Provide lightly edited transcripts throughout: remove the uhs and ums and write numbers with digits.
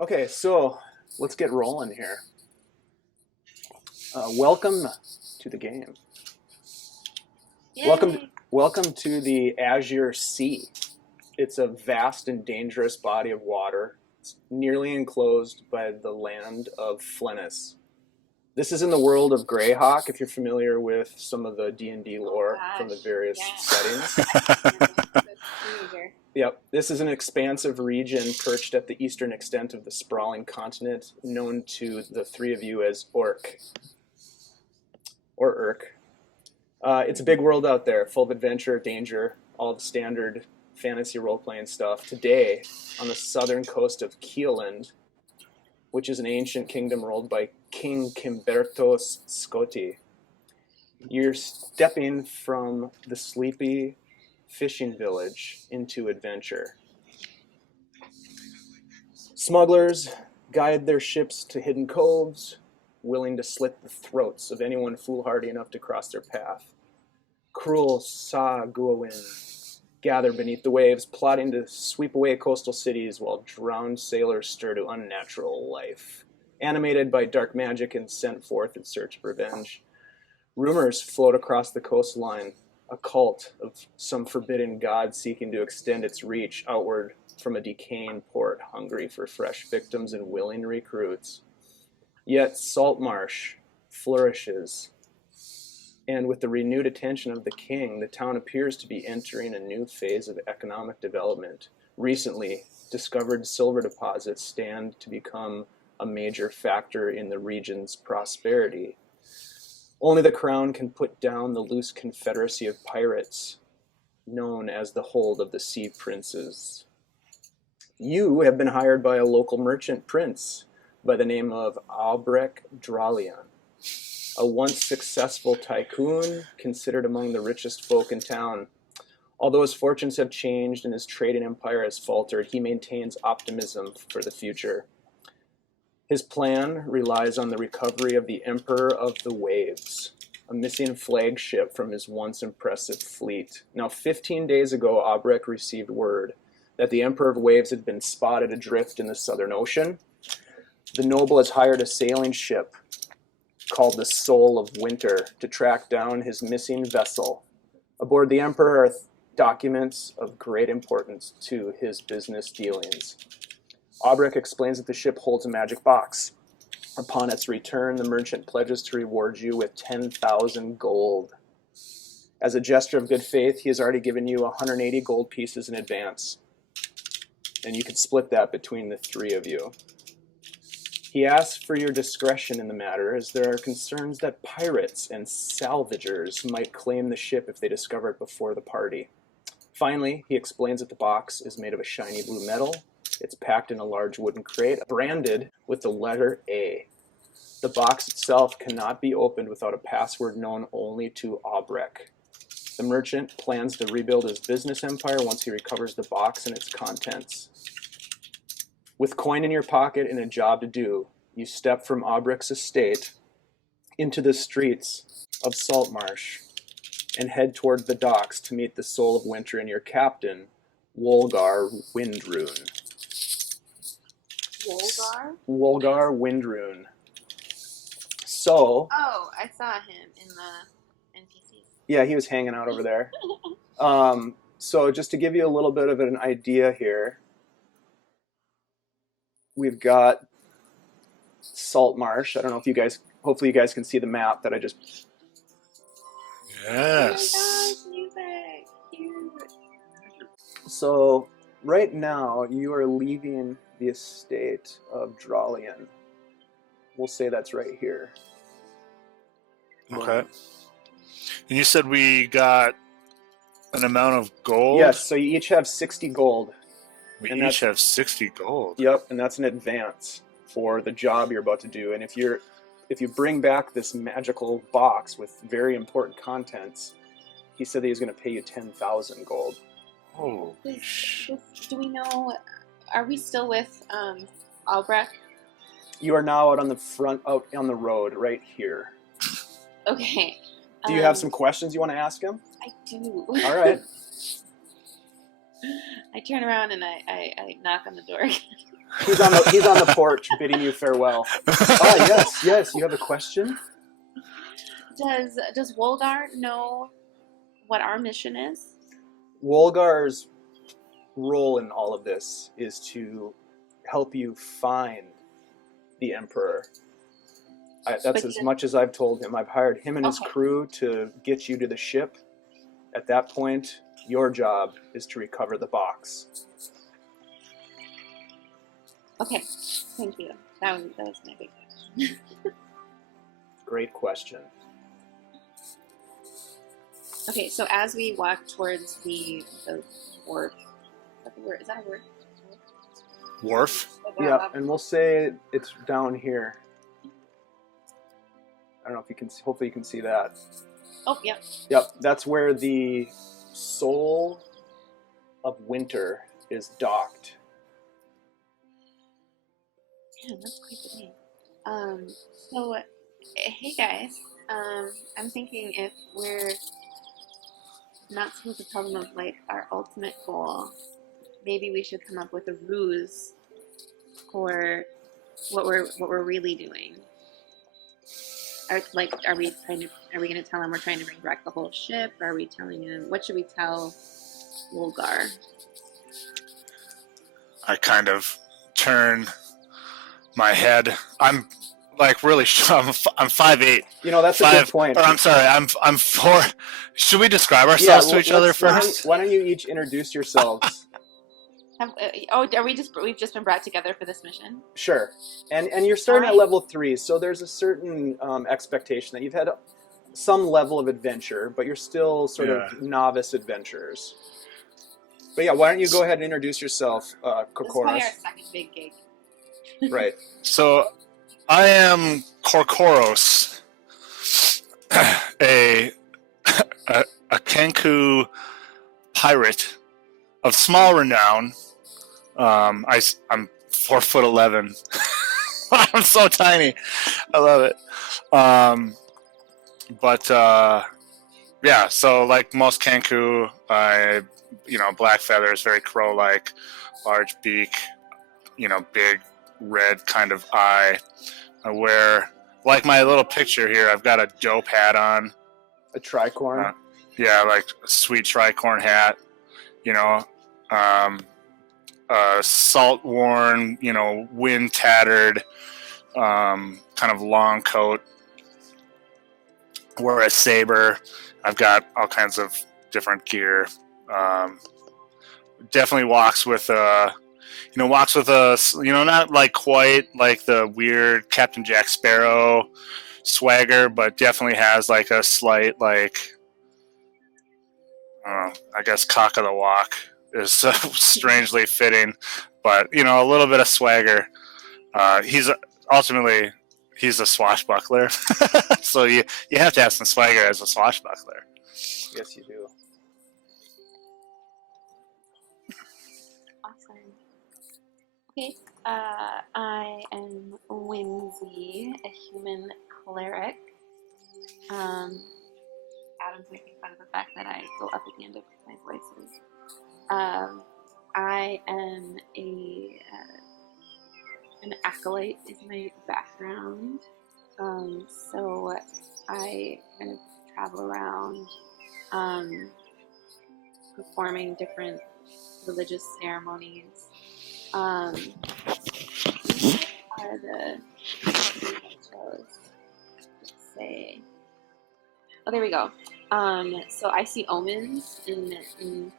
Okay, so let's get rolling here. Welcome to the game. Welcome, Yay! welcome to the Azure Sea. It's a vast and dangerous body of water. It's nearly enclosed by the land of Flennis. This is in the world of Greyhawk, if you're familiar with some of the D&D Oh lore from the gosh, various yeah. settings. Teenager. Yep, this is an expansive region perched at the eastern extent of the sprawling continent, known to the three of you as Orc, or Urk. It's a big world out there, full of adventure, danger, all the standard fantasy role-playing stuff. Today, on the southern coast of Kieland, which is an ancient kingdom ruled by King Kimbertos Scotti, you're stepping from the sleepy fishing village into adventure. Smugglers guide their ships to hidden coves, willing to slit the throats of anyone foolhardy enough to cross their path. Cruel Sa-Guawin gather beneath the waves, plotting to sweep away coastal cities while drowned sailors stir to unnatural life. Animated by dark magic and sent forth in search of revenge. Rumors float across the coastline, a cult of some forbidden god seeking to extend its reach outward from a decaying port, hungry for fresh victims and willing recruits. Yet Saltmarsh flourishes, and with the renewed attention of the king, the town appears to be entering a new phase of economic development. Recently discovered silver deposits stand to become a major factor in the region's prosperity. Only the crown can put down the loose confederacy of pirates, known as the Hold of the Sea Princes. You have been hired by a local merchant prince by the name of Albrecht Dralion, a once successful tycoon considered among the richest folk in town. Although his fortunes have changed and his trading empire has faltered, he maintains optimism for the future. His plan relies on the recovery of the Emperor of the Waves, a missing flagship from his once impressive fleet. Now, 15 days ago, Albrecht received word that the Emperor of Waves had been spotted adrift in the Southern Ocean. The noble has hired a sailing ship called the Soul of Winter to track down his missing vessel. Aboard the Emperor are documents of great importance to his business dealings. Albrecht explains that the ship holds a magic box. Upon its return, the merchant pledges to reward you with 10,000 gold. As a gesture of good faith, he has already given you 180 gold pieces in advance, and you can split that between the three of you. He asks for your discretion in the matter, as there are concerns that pirates and salvagers might claim the ship if they discover it before the party. Finally, he explains that the box is made of a shiny blue metal. It's packed in a large wooden crate, branded with the letter A. The box itself cannot be opened without a password known only to Albrecht. The merchant plans to rebuild his business empire once he recovers the box and its contents. With coin in your pocket and a job to do, you step from Albrecht's estate into the streets of Saltmarsh and head toward the docks to meet the Soul of Winter and your captain, Wolgar Windrune. Wolgar? Wolgar Windrune. So, Oh, I saw him in the NPCs. yeah, he was hanging out over there. So just to give you a little bit of an idea here, we've got Saltmarsh. I don't know if you guys, hopefully you guys can see the map that I just... Yes. Oh my gosh, music! Cute. So right now you are leaving the estate of Dralion. We'll say that's right here. Okay. And you said we got an amount of gold? Yes, so you each have 60 gold. We and each have 60 gold. Yep, and that's an advance for the job you're about to do. And if you bring back this magical box with very important contents, he said that he's going to pay you 10,000 gold. Oh, Do we know? Are we still with Albrecht? You are now out on the road right here. Okay. Do you have some questions you want to ask him? I do. All right. I turn around and I knock on the door. He's on the porch bidding you farewell. Ah, yes. You have a question? Does Wolgar know what our mission is? Wolgar's role in all of this is to help you find the Emperor. That's as much as I've told him. I've hired him and his crew to get you to the ship. At that point, your job is to recover the box. Okay, thank you. That was my big question. Great question. Okay, so as we walk towards the wharf, is that a word? Wharf? Yeah, and we'll say it's down here. I don't know if you can. Hopefully, you can see that. Oh, yep. Yep, that's where the Soul of Winter is docked. Man, that's quite the name. So, hey guys, I'm thinking if we're not supposed to tell them of like our ultimate goal, maybe we should come up with a ruse for what we're really doing. Are we gonna tell them we're trying to bring back the whole ship? Or are we telling them, what should we tell Wolgar? I kind of turn my head. I'm like really I'm 5'8". You know, that's a good point. Or I'm sorry, I'm 4. Should we describe ourselves to each other first? Why don't you each introduce yourselves? We've just been brought together for this mission? Sure. And you're starting at level 3, so there's a certain expectation that you've had some level of adventure, but you're still sort of novice adventurers. But yeah, why don't you go ahead and introduce yourself, Kokoros? This is probably our second big gig. Right. So, I am Kokoros, a Kenku pirate of small renown. I'm 4'11". I'm so tiny. I love it. Yeah. So like most Kenku, black feathers, very crow-like, large beak, big red kind of eye. I wear, like my little picture here, I've got a dope hat on. A tricorn. Yeah, like a sweet tricorn hat. Salt-worn, wind-tattered, kind of long coat. Wear a saber. I've got all kinds of different gear. Definitely walks with a, not like quite like the weird Captain Jack Sparrow swagger, but definitely has like a slight, like, I guess cock of the walk is strangely fitting, but a little bit of swagger. He's a swashbuckler, so you have to have some swagger as a swashbuckler. Yes, you do. Awesome. Okay, I am Whimsy, a human cleric. Adam's making fun of the fact that I go up at the end of my voices. I am an acolyte is my background. So I kind of travel around performing different religious ceremonies. These are the shows. Let's say. Oh, there we go. So I see omens in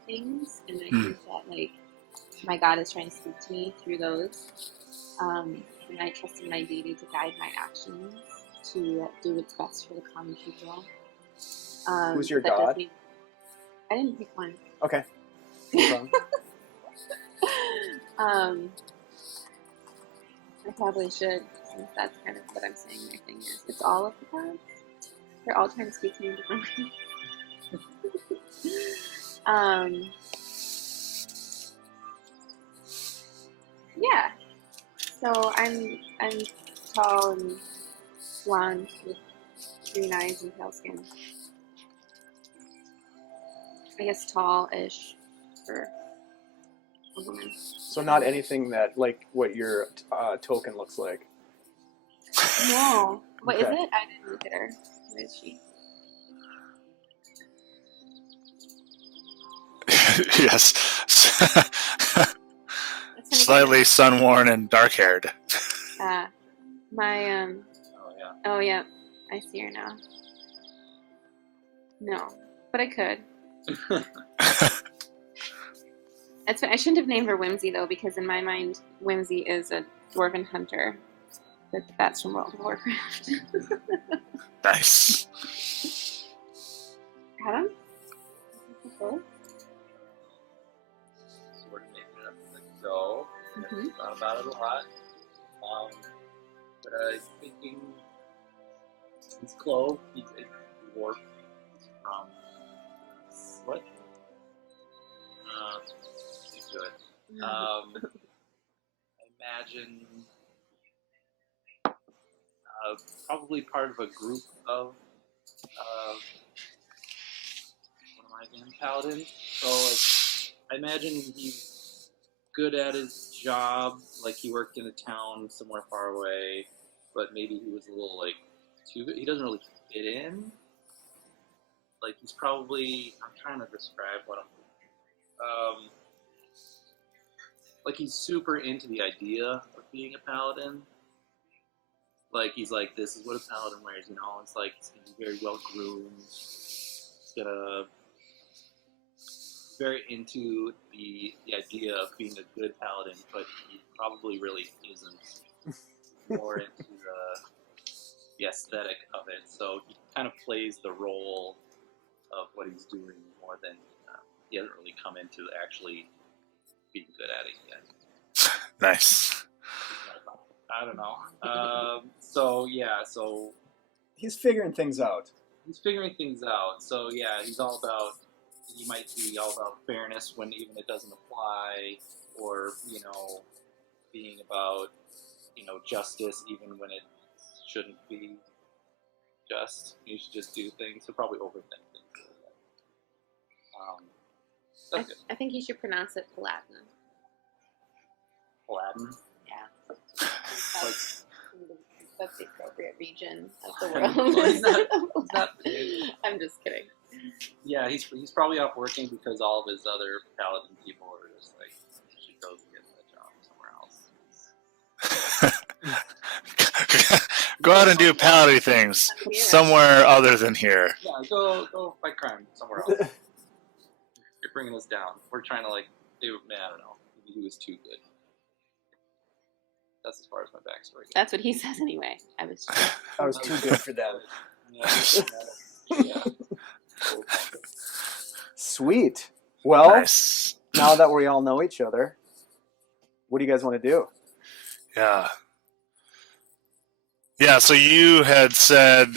things, and I think that like my God is trying to speak to me through those. And I trust in my deity to guide my actions to do what's best for the common people. Who's your God? I didn't pick one. Okay. No I probably should, since that's kind of what I'm saying my thing is. It's all of the gods. They're all trying to speak to me in different ways. Yeah. So I'm tall and blonde with green eyes and pale skin. I guess tall-ish for a woman. So not anything that like what your token looks like. No. What is Okay. it? I didn't look at her. Where is she? Yes. That's funny. Slightly sun-worn and dark-haired. My Oh yeah. Oh yeah, I see her now. No, but I could. I shouldn't have named her Whimsy though, because in my mind, Whimsy is a dwarven hunter. But that's from World of Warcraft. Nice. Adam? Sort of making up as I go. Mhm. Thought about it a lot. But I'm thinking he's clothed. He's a dwarf. What? He's good. I imagine probably part of a group of what am I again? Paladins. So like, I imagine he's good at his job. Like he worked in a town somewhere far away, but maybe he was a little like too good. He doesn't really fit in. Like he's probably. I'm trying to describe what I'm. Like he's super into the idea of being a paladin. Like he's like, this is what a paladin wears, you know. It's like he's gonna be very well groomed. He's gonna very into the idea of being a good paladin, but he probably really isn't. More into the aesthetic of it. So he kind of plays the role of what he's doing more than he hasn't really come into actually being good at it yet. Nice. I don't know. So yeah, so He's figuring things out. he's figuring things out. So yeah, he's all about. He might be all about fairness when even it doesn't apply, or you know, being about justice even when it shouldn't be just. You should just do things. He'll probably overthink things. That's good. I think you should pronounce it Paladin. Aladdin. Yeah. Like, That's the appropriate region of the Well, world. he's not I'm just kidding. Yeah, he's probably off working because all of his other paladin people are just like, you should go get a job somewhere else. Go out and do paladin things somewhere other than here. Yeah, go fight crime somewhere else. You're bringing us down. We're trying to I don't know. Maybe he was too good. That's as far as my backstory goes. That's what he says anyway. I was too good for them. Yeah. Sweet. Well, Nice. now that we all know each other, what do you guys want to do? Yeah. Yeah, so you had said,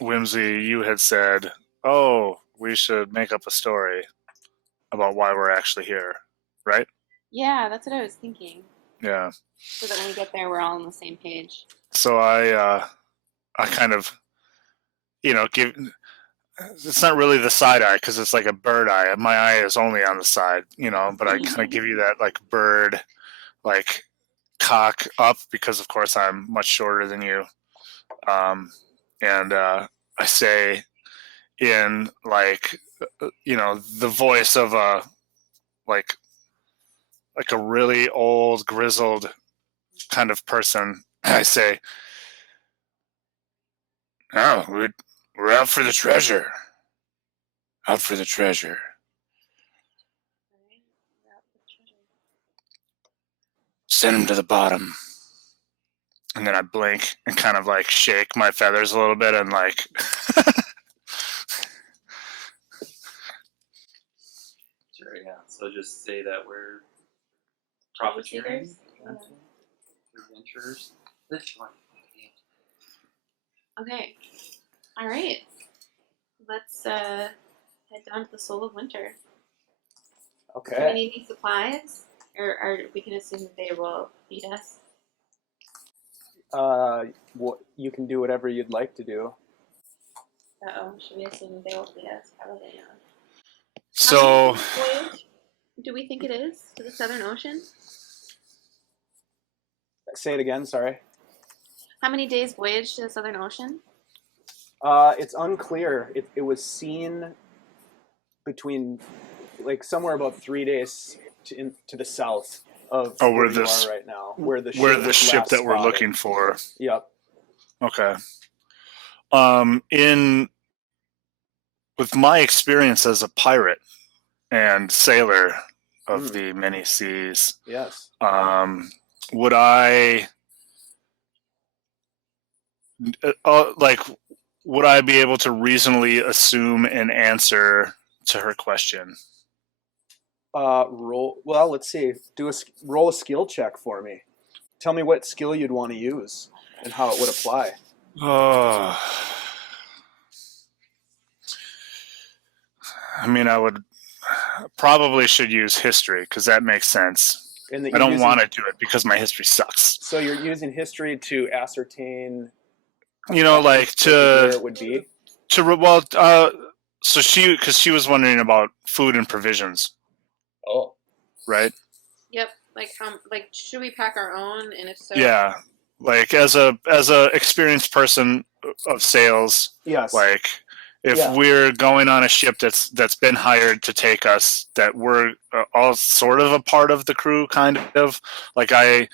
Whimsy, you had said, oh, we should make up a story about why we're actually here, right? Yeah, that's what I was thinking. Yeah. So that when we get there, we're all on the same page. So I kind of, give. It's not really the side eye because it's like a bird eye. My eye is only on the side, but I kind of give you that like bird, like cock up because of course I'm much shorter than you. And I say in like, the voice of a, like a really old grizzled kind of person. I say, oh, we're out for the treasure. Out for the treasure. Send him to the bottom. And then I blink and kind of like shake my feathers a little bit and like. Sure, yeah. So just say that we're profiteering. Adventurers. This one. Okay. All right. Let's head down to the Soul of Winter. Do we Okay. need any supplies? Or we can assume that they will feed us? You can do whatever you'd like to do. Uh-oh. Should we assume that they will feed us? Probably not. So, Voyage? do we think it is to the Southern Ocean? Say it again, sorry. How many days voyage to the Southern Ocean? It's unclear. It was seen between, like, somewhere about 3 days to the south of where you are right now, where the ship that we're looking for. Yep. Okay. With my experience as a pirate and sailor of the many seas, yes, would I would I be able to reasonably assume an answer to her question? Roll. Well, let's see. Roll a skill check for me. Tell me what skill you'd want to use and how it would apply. I mean, I would probably should use history because that makes sense. And I don't want to do it because my history sucks. So you're using history to ascertain, like where it would be. So she was wondering about food and provisions. Oh, right. Yep. Like should we pack our own, and if so? Yeah. Like as a experienced person of sales. Yes. Like if we're going on a ship that's been hired to take us, that we're all sort of a part of the crew, kind of. Like I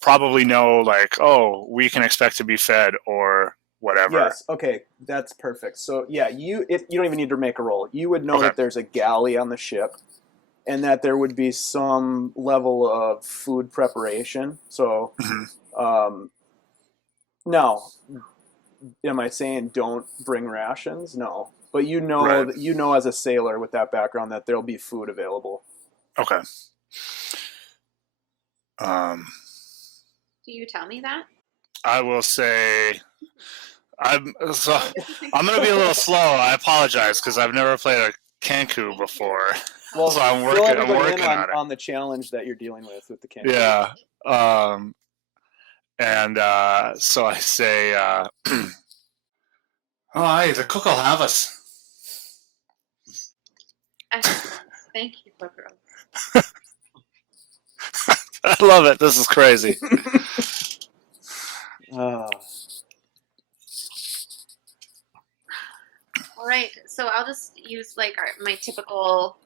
probably know, like, oh, we can expect to be fed or whatever. Yes. Okay, that's perfect. So yeah, you don't even need to make a roll. You would know that there's a galley on the ship, and that there would be some level of food preparation. So, now, am I saying don't bring rations? No, but that you know as a sailor with that background that there'll be food available. Okay. Do you tell me that? I will say, I'm going to be a little slow. I apologize because I've never played a Kenku before. Well, so I'm working on the challenge that you're dealing with the Kenku. Yeah. So I say, oh, hey, the cook will have us. Thank you, Cookrow. I love it. This is crazy. All right, so I'll just use like my typical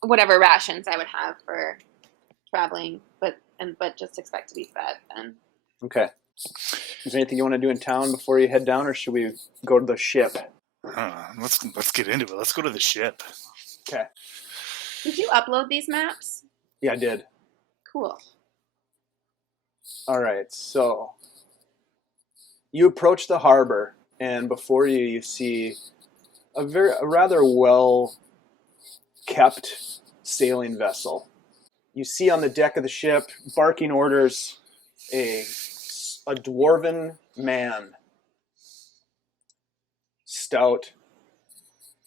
whatever rations I would have for traveling, but just expect to be fed then. Okay. Is there anything you want to do in town before you head down, or should we go to the ship? Let's get into it. Let's go to the ship. Okay. Did you upload these maps? Yeah, I did. Cool. All right, so you approach the harbor, and before you see a rather well kept sailing vessel. You see on the deck of the ship, barking orders, a dwarven man, stout,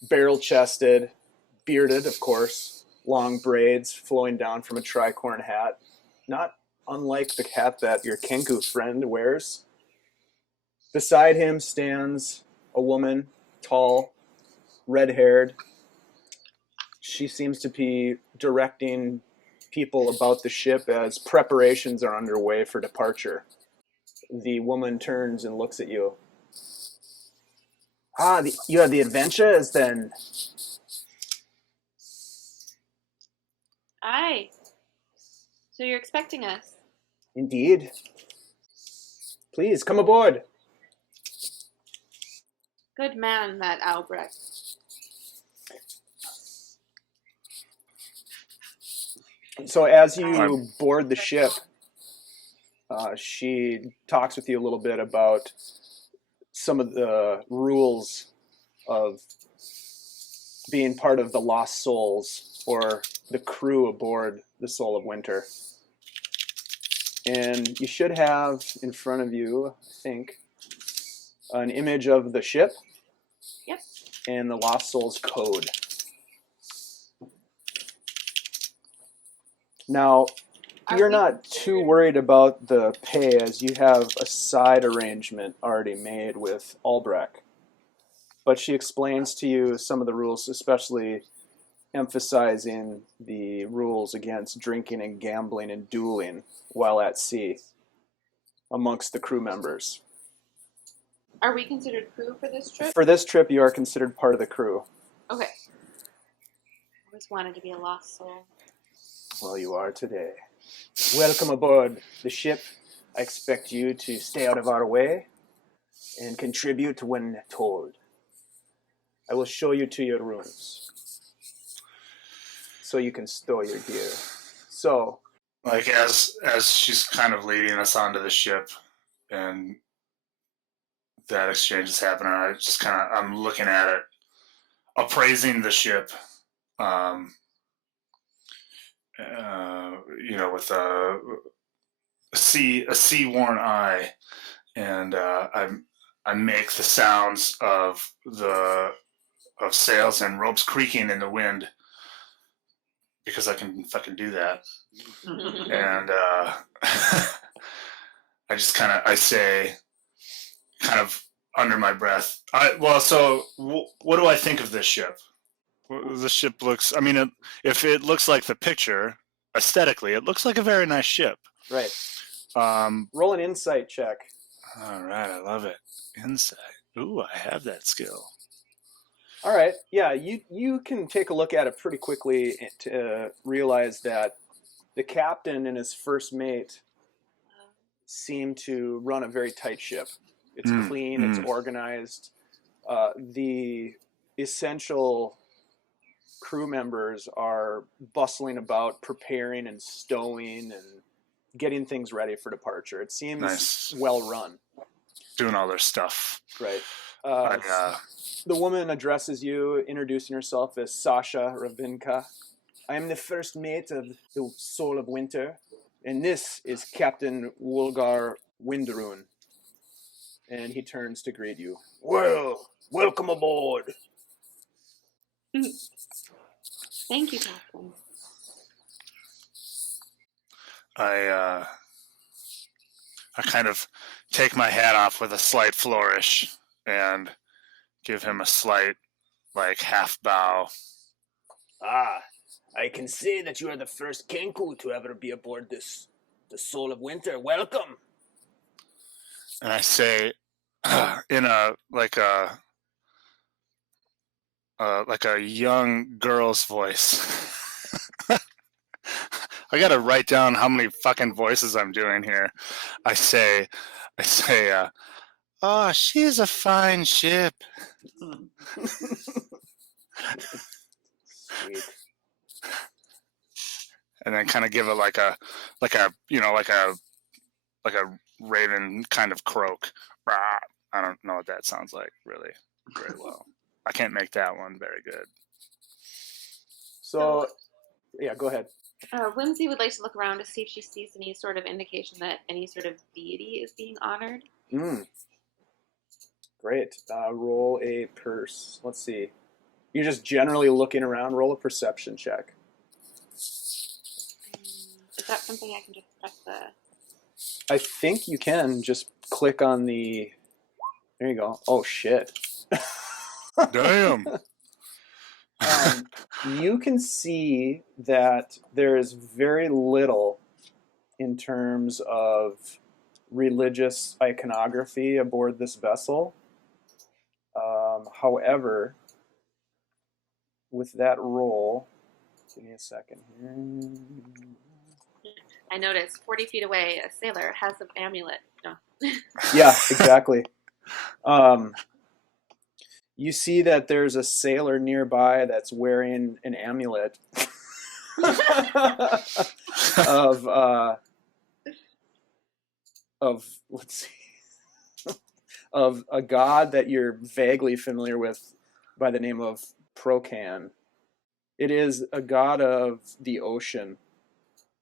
barrel-chested, bearded, of course, long braids flowing down from a tricorn hat, not unlike the hat that your Kenku friend wears. Beside him stands a woman, tall, red-haired. She seems to be directing people about the ship as preparations are underway for departure. The woman turns and looks at you. You have the adventures then? Aye. So you're expecting us? Indeed. Please, come aboard. Good man, that Albrecht. So as you board the ship, she talks with you a little bit about some of the rules of being part of the Lost Souls, or the crew aboard the Soul of Winter. And you should have in front of you, I think, an image of the ship. Yep. And the Lost Souls code. Now, you're not too worried about the pay, as you have a side arrangement already made with Albrecht. But she explains to you some of the rules, especially emphasizing the rules against drinking and gambling and dueling while at sea amongst the crew members. Are we considered crew for this trip? For this trip, you are considered part of the crew. Okay. Always wanted to be a lost soul. Well, you are today. Welcome aboard the ship. I expect you to stay out of our way and contribute when told. I will show you to your rooms so you can store your gear. So, Like as she's kind of leading us onto the ship, and that exchange is happening, I'm looking at it, appraising the ship, with a sea-worn eye, and I make the sounds of sails and ropes creaking in the wind because I can fucking do that, and I say, kind of under my breath, what do I think of this ship? The ship looks, if it looks like the picture, aesthetically, it looks like a very nice ship. right. Um, Roll an insight check. all right, I love it. Insight. Ooh, I have that skill. All right. Yeah, you can take a look at it pretty quickly to realize that the captain and his first mate seem to run a very tight ship. It's clean, it's organized. The essential crew members are bustling about, preparing and stowing and getting things ready for departure. It seems Nice. well run. Doing all their stuff. Right. The woman addresses you, introducing herself as Sasha Ravinka. I am the first mate of the Soul of Winter, and this is Captain Wolgar Windaroon. And he turns to greet you. Well, welcome aboard. Thank you, Captain. I kind of take my hat off with a slight flourish and give him a slight, half bow. Ah, I can say that you are the first Kenku to ever be aboard the Soul of Winter. Welcome. And I say, in a young girl's voice. I gotta write down how many fucking voices I'm doing here. I say, oh, she's a fine ship. Sweet. And then kind of give it like a raven kind of croak. Rah. I don't know what that sounds like really very well. I can't make that one very good. So, yeah, go ahead. Whimsy would like to look around to see if she sees any sort of indication that any sort of deity is being honored. Great. Roll a let's see. You're just generally looking around. Roll a perception check. Is that something I can just press the... I think you can just click on the... There you go. Oh, shit. Damn. You can see that there is very little in terms of religious iconography aboard this vessel. However, with that roll, give me a second here. I noticed 40 feet away, a sailor has an amulet. No. Yeah, exactly. You see that there's a sailor nearby that's wearing an amulet of let's see, of a god that you're vaguely familiar with by the name of Procan. It is a god of the ocean,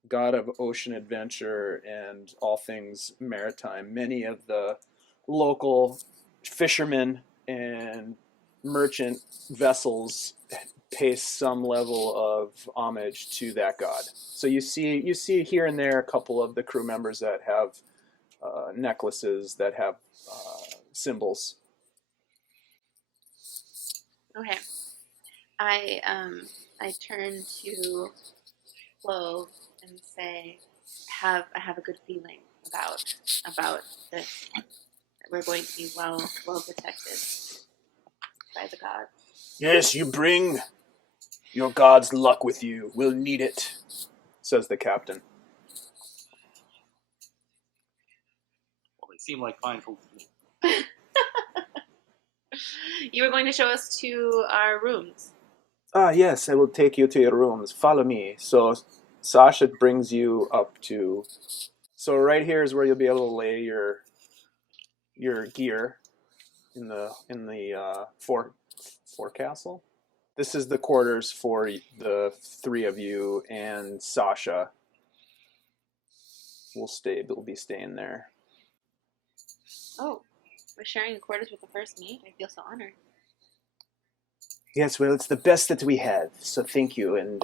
god of ocean adventure and all things maritime. Many of the local fishermen and merchant vessels pay some level of homage to that god. So you see here and there a couple of the crew members that have necklaces that have symbols. Okay. I I turn to Clove and say, I have a good feeling about this. We're going to be well protected by the gods. Yes, you bring your god's luck with you. We'll need it, says the captain. Well, they seem like fine folks to me. You were going to show us to our rooms. Yes, I will take you to your rooms. Follow me. So Sasha brings you up to... So right here is where you'll be able to lay your gear in the forecastle. This is the quarters for the three of you, and Sasha will be staying there. Oh, we're sharing quarters with the first mate. I feel so honored. Yes, well, it's the best that we have, so thank you, and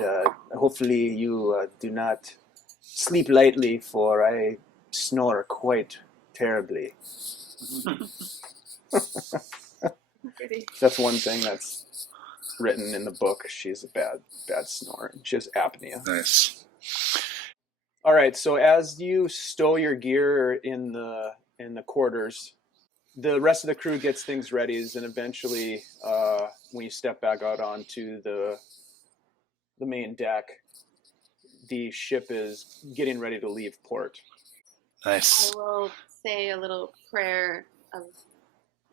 hopefully you do not sleep lightly, for I snore quite terribly. That's one thing that's written in the book. She's a bad snorer. She has apnea. Nice. All right, so as you stow your gear in the quarters, the rest of the crew gets things ready, and eventually, when you step back out onto the main deck, the ship is getting ready to leave port. Nice. I will say a little prayer of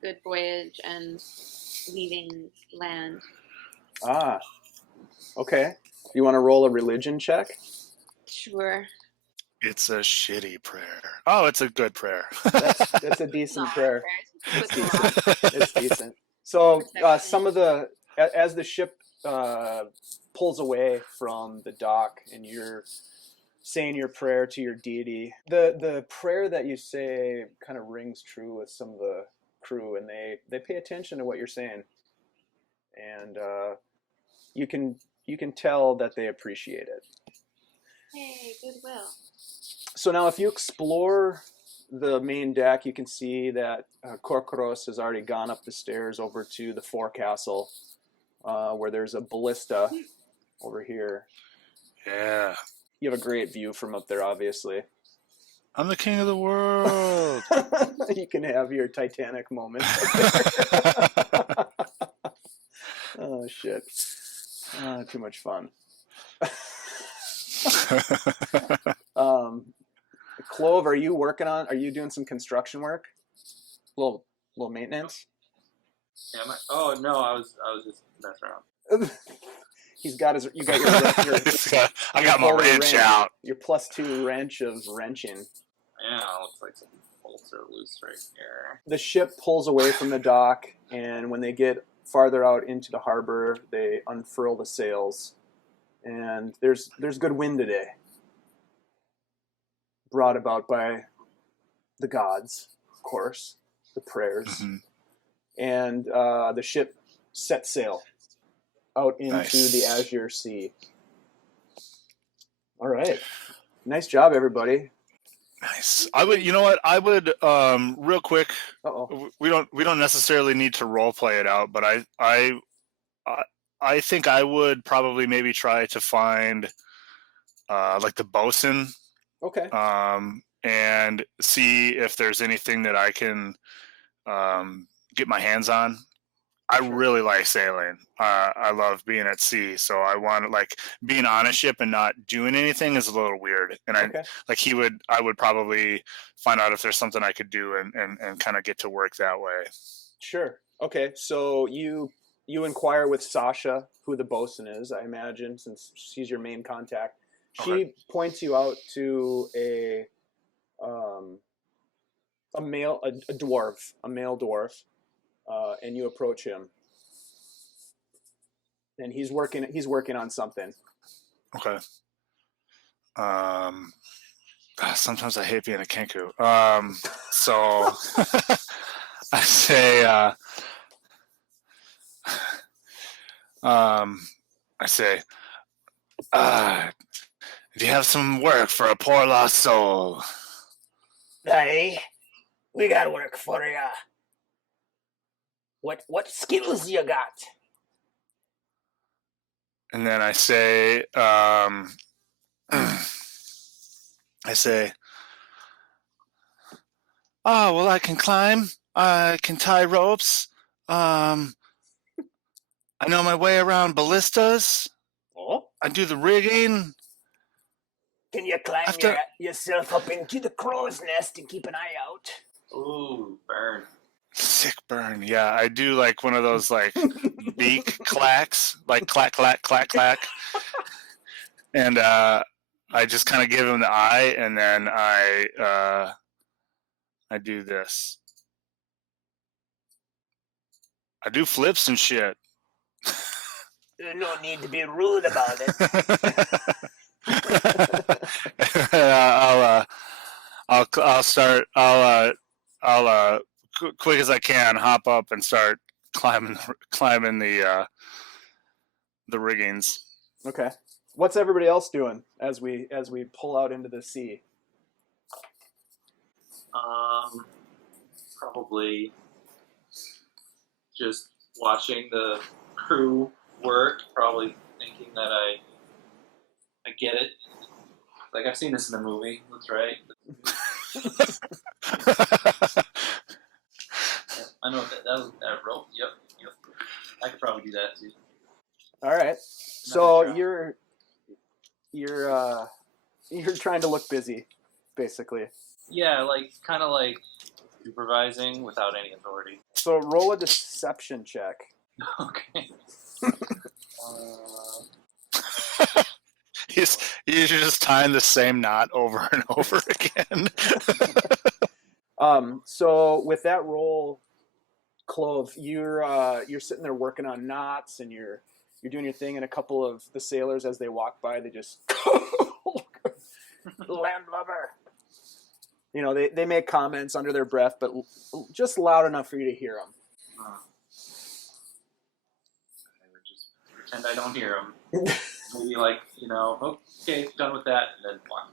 good voyage and leaving land. Ah, okay. You want to roll a religion check? Sure. It's a shitty prayer. Oh, it's a good prayer. That's a decent prayer. It's It's decent. So some of as the ship pulls away from the dock and you're saying your prayer to your deity, the prayer that you say kind of rings true with some of the crew, and they pay attention to what you're saying, and you can tell that they appreciate it. Hey, goodwill. So now if you explore the main deck, you can see that Korkoros has already gone up the stairs over to the forecastle, where there's a ballista over here. Yeah. You have a great view from up there, obviously. I'm the king of the world. You can have your Titanic moment. Oh, shit. Too much fun. Clove, are you doing some construction work? Little maintenance? Am I? Oh no, I was just messing around. You got your I got my wrench out. Your +2 wrench of wrenching. Yeah, looks like some bolts are loose right here. The ship pulls away from the dock, and when they get farther out into the harbor, they unfurl the sails, and there's good wind today, brought about by the gods, of course, the prayers, Mm-hmm. and the ship sets sail out into Nice. the azure sea. All right, nice job, everybody. Nice. You know what? I would, real quick. Uh-oh. We don't necessarily need to role play it out, but I think I would probably maybe try to find, like the bosun. Okay. And see if there's anything that I can, get my hands on. I really like sailing. I love being at sea, so I want like being on a ship and not doing anything is a little weird. And I would probably find out if there's something I could do and kind of get to work that way. Sure. Okay. So you inquire with Sasha, who the bosun is, I imagine, since she's your main contact. She points you out to a male dwarf, and you approach him, and he's working on something. Okay. Sometimes I hate being a kenku. So I say, do you have some work for a poor lost soul? Hey, we got work for ya. What skills you got? and then I say, oh, well, I can climb. I can tie ropes. I know my way around ballistas. Oh, I do the rigging. can you climb After- yourself up into the crow's nest and keep an eye out? Ooh, burn. Sick burn. Yeah, I do like one of those like beak clacks, like clack, clack, clack, clack. And I just kind of give him the eye, and then I do this. I do flips and shit. No need to be rude about it. I'll start. I'll quick as I can hop up and start climbing the riggings. Okay. What's everybody else doing as we pull out into the sea? Probably just watching the crew work. Probably thinking that I get it. Like I've seen this in the movie. That's right. I know that was that rope. Yep. I could probably do that too. All right. So Another you're trying to look busy, basically. Yeah, like kind of like supervising without any authority. So roll a deception check. Okay. He's just tying the same knot over and over again. So with that roll, Clove, you're sitting there working on knots, and you're doing your thing, and a couple of the sailors, as they walk by, they just landlubber. You know, they make comments under their breath, but just loud enough for you to hear them. I would just pretend I don't hear them. Maybe like, okay, done with that, and then one.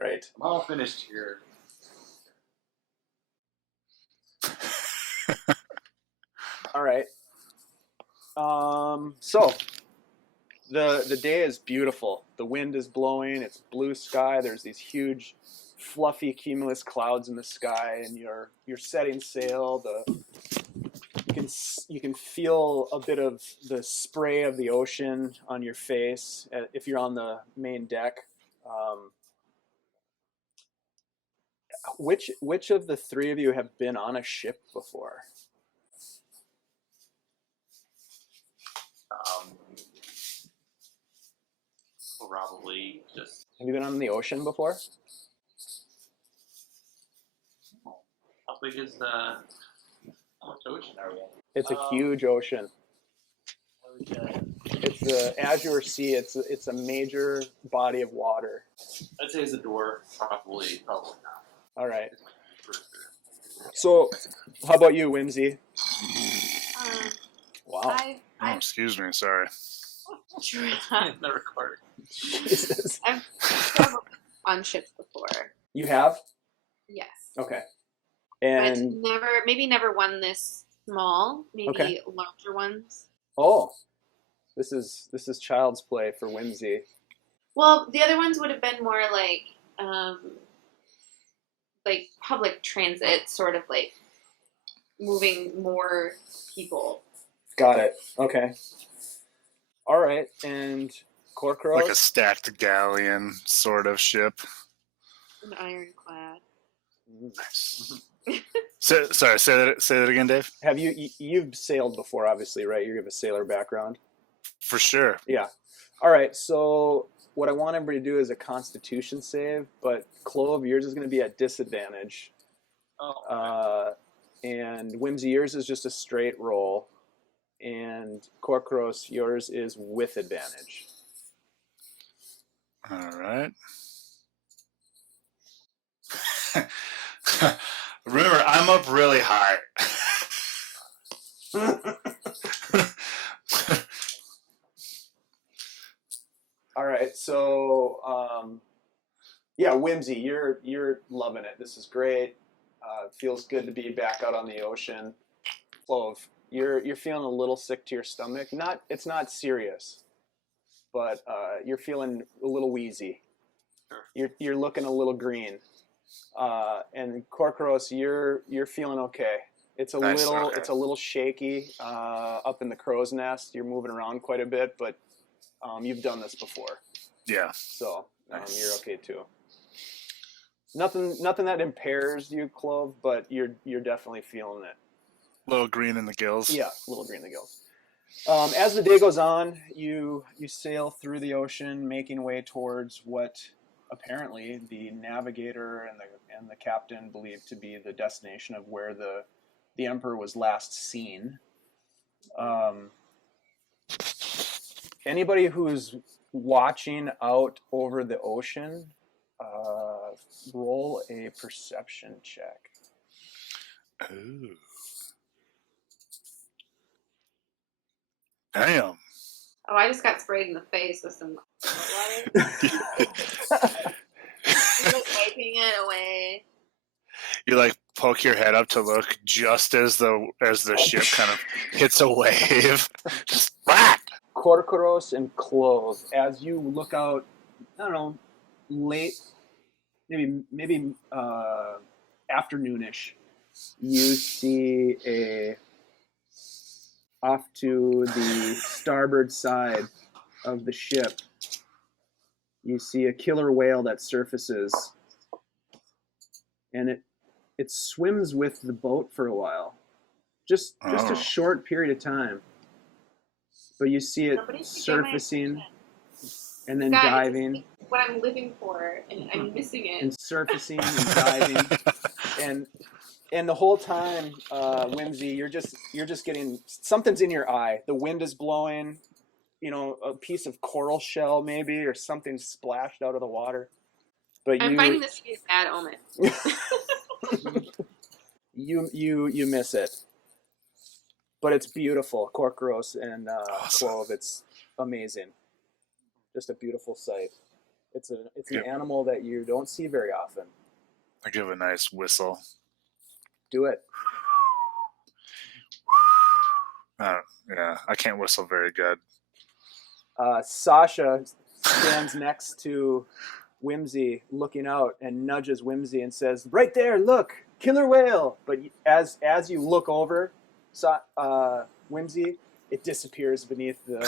Right. I'm all finished here. All right. So the day is beautiful. The wind is blowing. It's blue sky. There's these huge, fluffy cumulus clouds in the sky, and you're setting sail. You can feel a bit of the spray of the ocean on your face if you're on the main deck. Which of the three of you have been on a ship before? Probably just. Have you been on the ocean before? How big is the? How much ocean are we in? It's a huge ocean. It's the Azure Sea. It's a major body of water. I'd say it's a door. Probably not. All right. So, how about you, Whimsy? Wow. Oh, I've excuse me, sorry. tried. The recording. Jesus. I've traveled on ships before. You have? Yes. Okay. But And maybe never one this small. Maybe Okay. larger ones. oh, this is child's play for Whimsy. Well, the other ones would have been more like public transit, sort of like moving more people. Got it. Okay. All right. And Corcrow? Like a stacked galleon sort of ship. An ironclad. Nice. Sorry, say that again, Dave. Have you've sailed before, obviously, right? You have a sailor background. For sure. Yeah. All right. So what I want everybody to do is a Constitution save, but Clove, yours is going to be at disadvantage, Oh. and Whimsy, yours is just a straight roll, and Corcros, yours is with advantage. All right. Remember, I'm up really high. All right. So yeah, Whimsy, you're loving it. This is great. Feels good to be back out on the ocean. Clove, you're feeling a little sick to your stomach. It's not serious. but you're feeling a little wheezy. Sure. You're looking a little green. And Corcoros, you're feeling okay. It's a Nice, little okay. it's a little shaky up in the crow's nest. You're moving around quite a bit, but you've done this before, Yeah. so Nice. you're okay too. Nothing that impairs you, Clove, but you're definitely feeling it. Little green in the gills. Yeah, a little green in the gills. As the day goes on, you sail through the ocean, making way towards what apparently the navigator and the captain believed to be the destination of where the emperor was last seen. Anybody who's watching out over the ocean, roll a perception check. Ooh. Damn. Oh, I just got sprayed in the face with some water. I'm like wiping it away. You like poke your head up to look just as the ship kind of hits a wave. Just whack! Corcoros and Clove, as you look out, I don't know, late, maybe afternoonish, you see off to the starboard side of the ship, you see a killer whale that surfaces, and it swims with the boat for a while, just a short period of time. But you see it surfacing and then diving. What I'm living for, and I'm missing it. And surfacing and diving, and the whole time, Whimsy, you're just getting something's in your eye. The wind is blowing, a piece of coral shell maybe, or something splashed out of the water. But I'm finding this to be a bad omen. you miss it, but it's beautiful. Corcoros and Awesome. Clove, it's amazing. Just a beautiful sight. It's an Yep. animal that you don't see very often. I give a nice whistle. Do it. Yeah, I can't whistle very good. Sasha stands next to Whimsy, looking out, and nudges Whimsy and says, "Right there, look, killer whale!" But as you look over, Whimsy, it disappears beneath the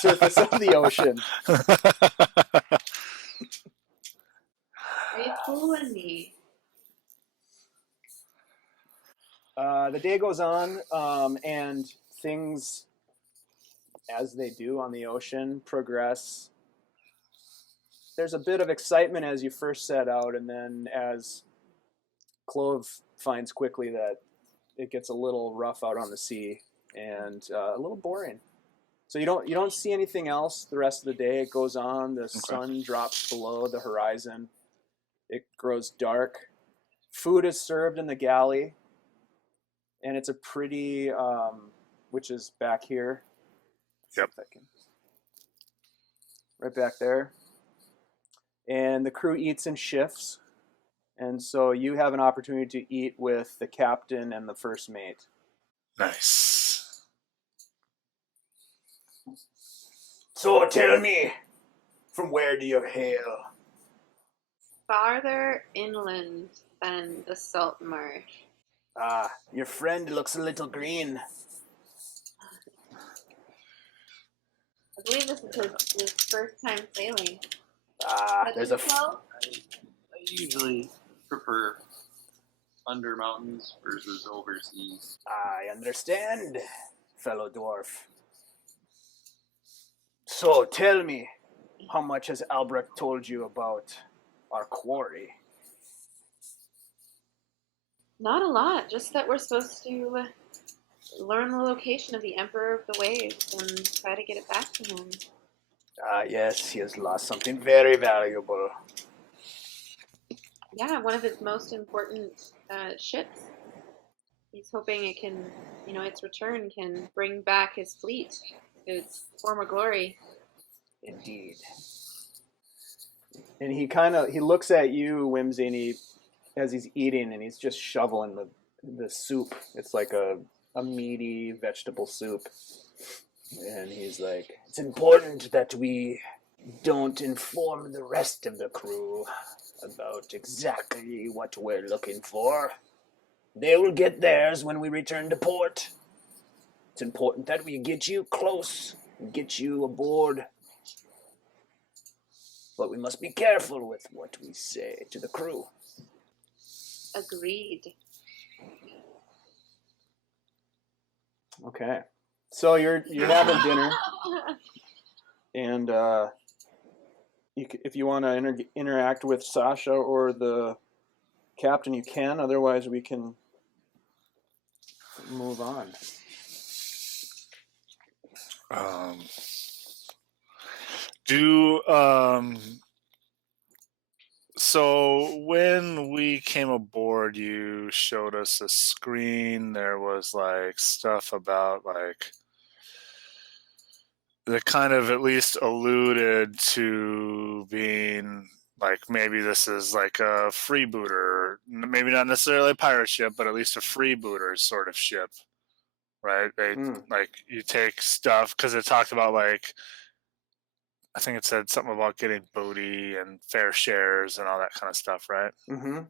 surface of the ocean. Are you fooling me? The day goes on, and things, as they do on the ocean, progress. There's a bit of excitement as you first set out, and then as Clove finds quickly that it gets a little rough out on the sea and a little boring. So you don't see anything else the rest of the day. It goes on. The sun drops below the horizon. It grows dark. Food is served in the galley, and it's a pretty, which is back here. Yep. Right back there. And the crew eats in shifts. And so you have an opportunity to eat with the captain and the first mate. Nice. So tell me, from where do you hail? Farther inland than the salt marsh. Ah, your friend looks a little green. I believe this is his first time sailing. Ah, there's a... Well, I usually prefer under mountains versus overseas. I understand, fellow dwarf. So tell me, how much has Albrecht told you about our quarry? not a lot, just that we're supposed to learn the location of the Emperor of the Waves and try to get it back to him. Ah, yes, he has lost something very valuable. Yeah, one of his most important ships. He's hoping it can, its return can bring back his fleet to its former glory. Indeed. And he looks at you, Whimsy, and as he's eating, and he's just shoveling the soup. It's like a meaty vegetable soup. And he's like, it's important that we don't inform the rest of the crew about exactly what we're looking for. They will get theirs when we return to port. It's important that we get you close and get you aboard. But we must be careful with what we say to the crew. Agreed. Okay. So you're having dinner, and if you want to interact with Sasha or the captain, you can. Otherwise, we can move on. Do So when we came aboard, you showed us a screen. There was like stuff about like that kind of at least alluded to being like maybe this is like a freebooter, maybe not necessarily a pirate ship, but at least a freebooter sort of ship, right? They like you take stuff because it talked about like I think it said something about getting booty and fair shares and all that kind of stuff, right? Mm-hmm.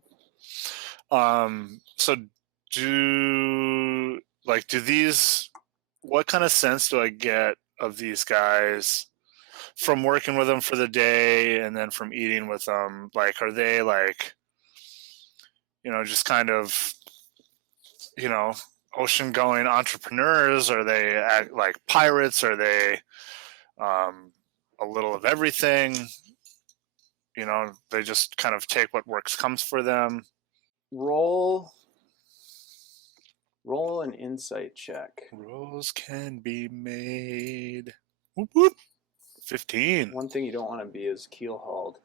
So do these? What kind of sense do I get of these guys from working with them for the day and then from eating with them? Like, are they like, just kind of, ocean going entrepreneurs? Are they like pirates? Are they a little of everything? They just kind of take what works comes for them. Roll an insight check. Rolls can be made. Whoop, whoop. 15. One thing you don't want to be is keel hauled.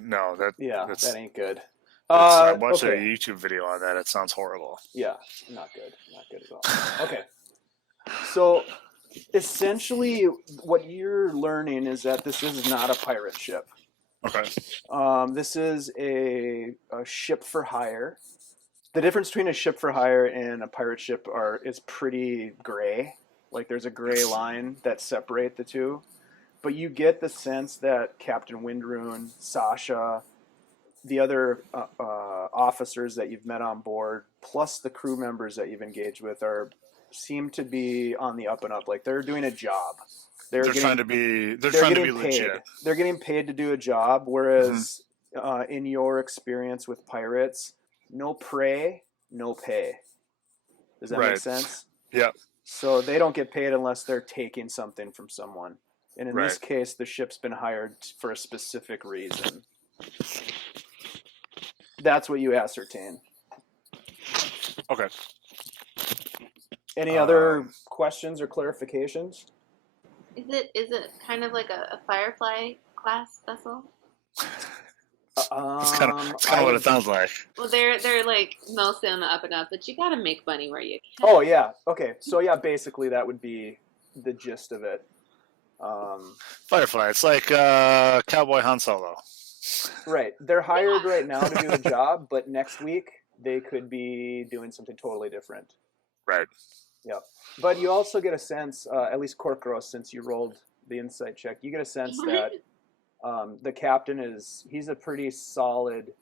No, that ain't good. I watched a YouTube video on that. It sounds horrible. Yeah, not good. Not good at all. Okay. So essentially what you're learning is that this is not a pirate ship. Okay. This is a ship for hire. The difference between a ship for hire and a pirate ship is pretty gray. Like there's a gray line that separate the two. But you get the sense that Captain Windrune, Sasha, the other officers that you've met on board, plus the crew members that you've engaged with, seem to be on the up and up. Like they're doing a job. They're trying to be legit. They're getting paid to do a job, whereas in your experience with pirates, no prey, no pay. Does that make sense? Yeah. So they don't get paid unless they're taking something from someone. And in this case, the ship's been hired for a specific reason. That's what you ascertain. Okay. Any other questions or clarifications? Is it kind of like a Firefly class vessel? It's kind of what it sounds like. Well, they're like mostly on the up and up, but you gotta make money where you can. Oh yeah. Okay. So yeah, basically that would be the gist of it. Firefly. It's like Cowboy Han Solo. Right. They're hired right now to do the job, but next week they could be doing something totally different. Right. Yep. But you also get a sense, at least Corkgross, since you rolled the insight check, you get a sense that the captain he's a pretty solid,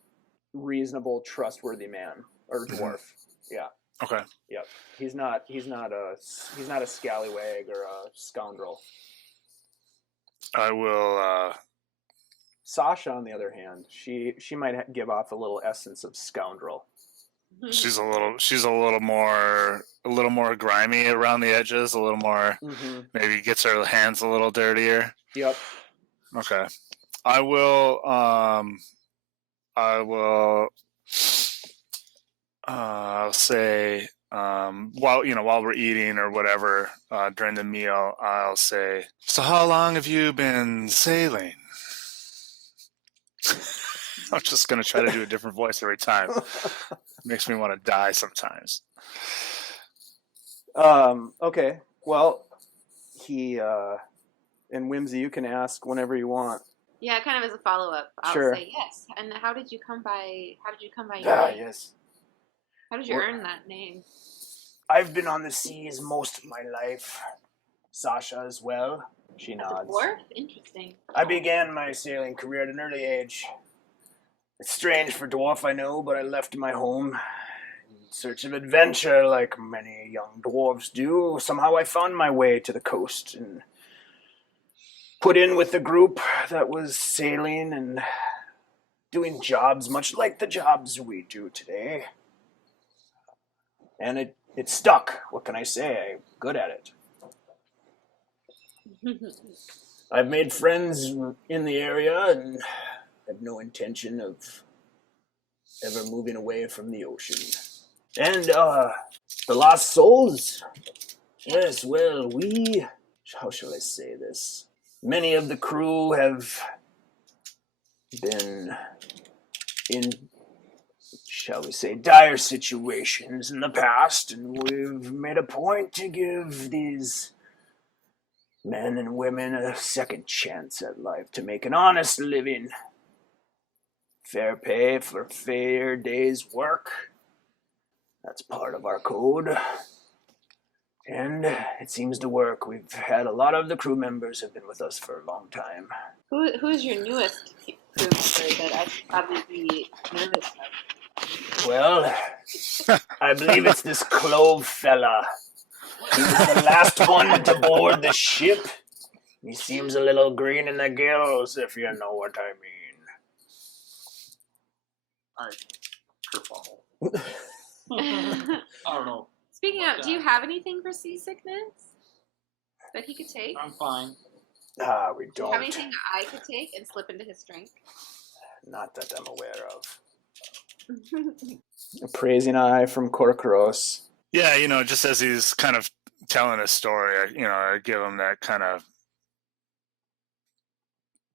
reasonable, trustworthy man or dwarf. Yeah. Okay. Yep. He's not a scallywag or a scoundrel. I will. Sasha, on the other hand, she might give off a little essence of scoundrel. She's a little more grimy around the edges, a little more. Maybe gets her hands a little dirtier. Yep. Okay. I will. I'll say while we're eating or whatever during the meal, I'll say, so how long have you been sailing? I'm just gonna try to do a different voice every time. Makes me want to die sometimes. Okay. Well, he and Whimsy, you can ask whenever you want. Yeah, kind of as a follow up. I'll say yes. And how did you come by your name? Yes. How did you earn that name? I've been on the seas most of my life, Sasha as well. She As a nods. dwarf? Interesting. I began my sailing career at an early age. It's strange for dwarf, I know, but I left my home in search of adventure like many young dwarves do. Somehow I found my way to the coast and put in with the group that was sailing and doing jobs much like the jobs we do today. And it stuck. What can I say? I'm good at it. I've made friends in the area and have no intention of ever moving away from the ocean. And, the lost souls. Yes, well, how shall I say this? Many of the crew have been in, shall we say, dire situations in the past, and we've made a point to give these men and women a second chance at life to make an honest living. Fair pay for fair day's work. That's part of our code. And it seems to work. We've had a lot of the crew members have been with us for a long time. Who's your newest crew member that I should probably be nervous of? Well, I believe it's this Clove fella. He was the last one to board the ship. He seems a little green in the gills, if you know what I mean. Alright, kerfuffle. I don't know. Speaking of, do you have anything for seasickness that he could take? I'm fine. We Do you don't. have anything I could take and slip into his drink? Not that I'm aware of. Appraising eye from Corcoros. Yeah, just as he's kind of telling his story, I give him that kind of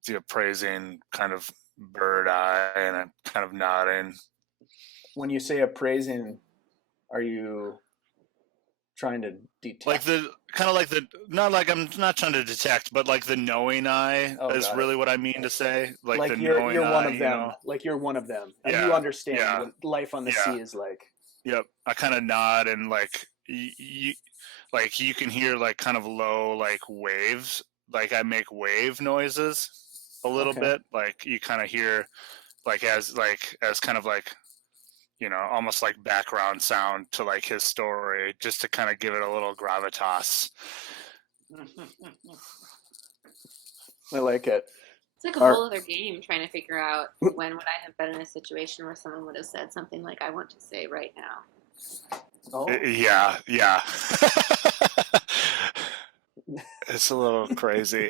the appraising kind of bird eye, and I'm kind of nodding. When you say appraising, are you trying to detect? Like not like I'm not trying to detect, but like the knowing eye is got really what I mean to say. Like the you're knowing one eye, of them. Like you're one of them. And Yeah, you understand yeah, what life on the yeah. sea is like. Yep. I kind of nod, and like you can hear like kind of low like waves. Like I make wave noises a little Okay. bit. Like you kind of hear as kind of like almost like background sound to like his story, just to kind of give it a little gravitas. I like it. It's like a whole other game trying to figure out when would I have been in a situation where someone would have said something like I want to say right now. Oh. Yeah. It's a little crazy.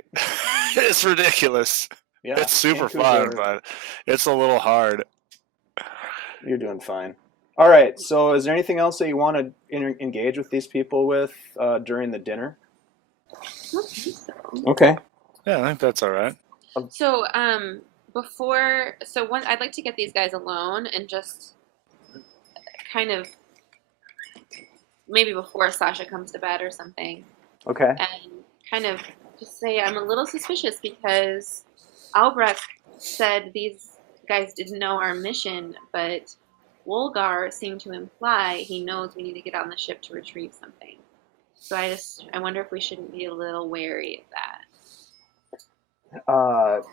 It's ridiculous. Yeah. It's super Cancun's fun, are- but it's a little hard. You're doing fine. All right. So, is there anything else that you want to engage with these people with during the dinner? I don't think so. Okay. Yeah, I think that's all right. So, I'd like to get these guys alone and just kind of maybe before Sasha comes to bed or something, Okay. and kind of just say I'm a little suspicious because Albrecht said these guys didn't know our mission, but Wolgar seemed to imply he knows we need to get on the ship to retrieve something. So I wonder if we shouldn't be a little wary of that.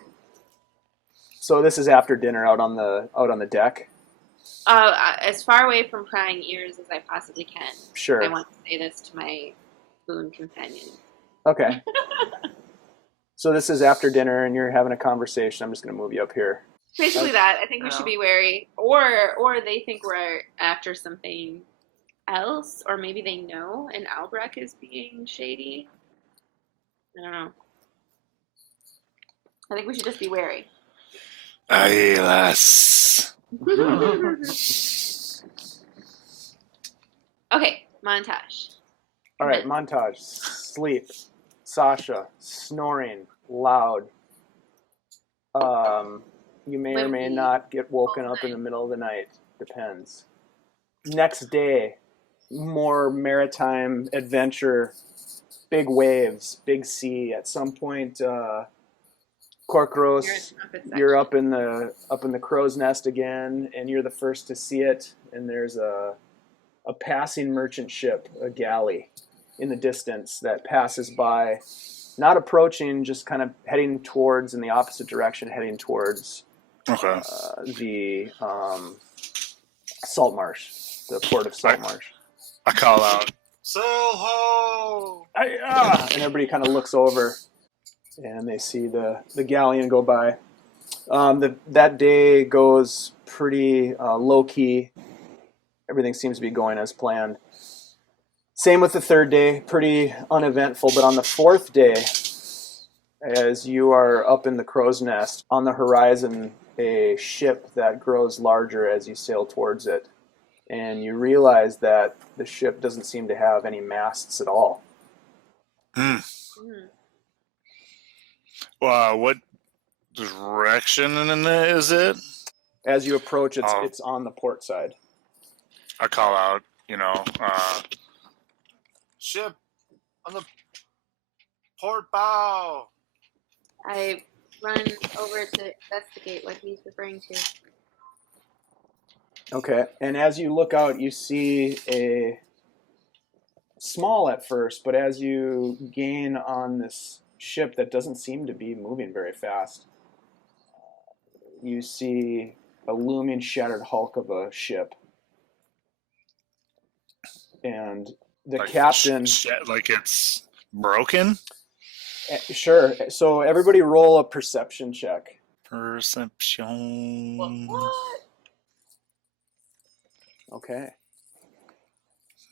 So this is after dinner out on the deck. As far away from prying ears as I possibly can. Sure. I want to say this to my boon companion. Okay. So this is after dinner, and you're having a conversation. I'm just going to move you up here. Basically that. I think we should be wary. Or they think we're after something else, or maybe they know and Albrecht is being shady. I don't know. I think we should just be wary. Aye, lass. Okay, montage. All right, montage. Sleep. Sasha snoring loud. You may or may not get woken up in the middle of the night. Depends. Next day, more maritime adventure. Big waves, big sea. At some point, Corcoros, you're up in the crow's nest again, and you're the first to see it. And there's a passing merchant ship, a galley, in the distance that passes by, not approaching, just kind of heading towards, in the opposite direction, heading towards Okay. the salt marsh, the port of salt marsh. I call out, "Sail ho!" And everybody kind of looks over, and they see the galleon go by. That day goes pretty low-key. Everything seems to be going as planned. Same with the third day, pretty uneventful. But on the fourth day, as you are up in the crow's nest, on the horizon, a ship that grows larger as you sail towards it. And you realize that the ship doesn't seem to have any masts at all. What direction is it? As you approach, it's on the port side. I call out, ship on the port bow. I run over to investigate what he's referring to. Okay, and as you look out, you see a small at first, but as you gain on this ship that doesn't seem to be moving very fast, you see a looming shattered hulk of a ship. And the captain... like it's broken? Sure. So everybody roll a perception check. Perception. What? Okay.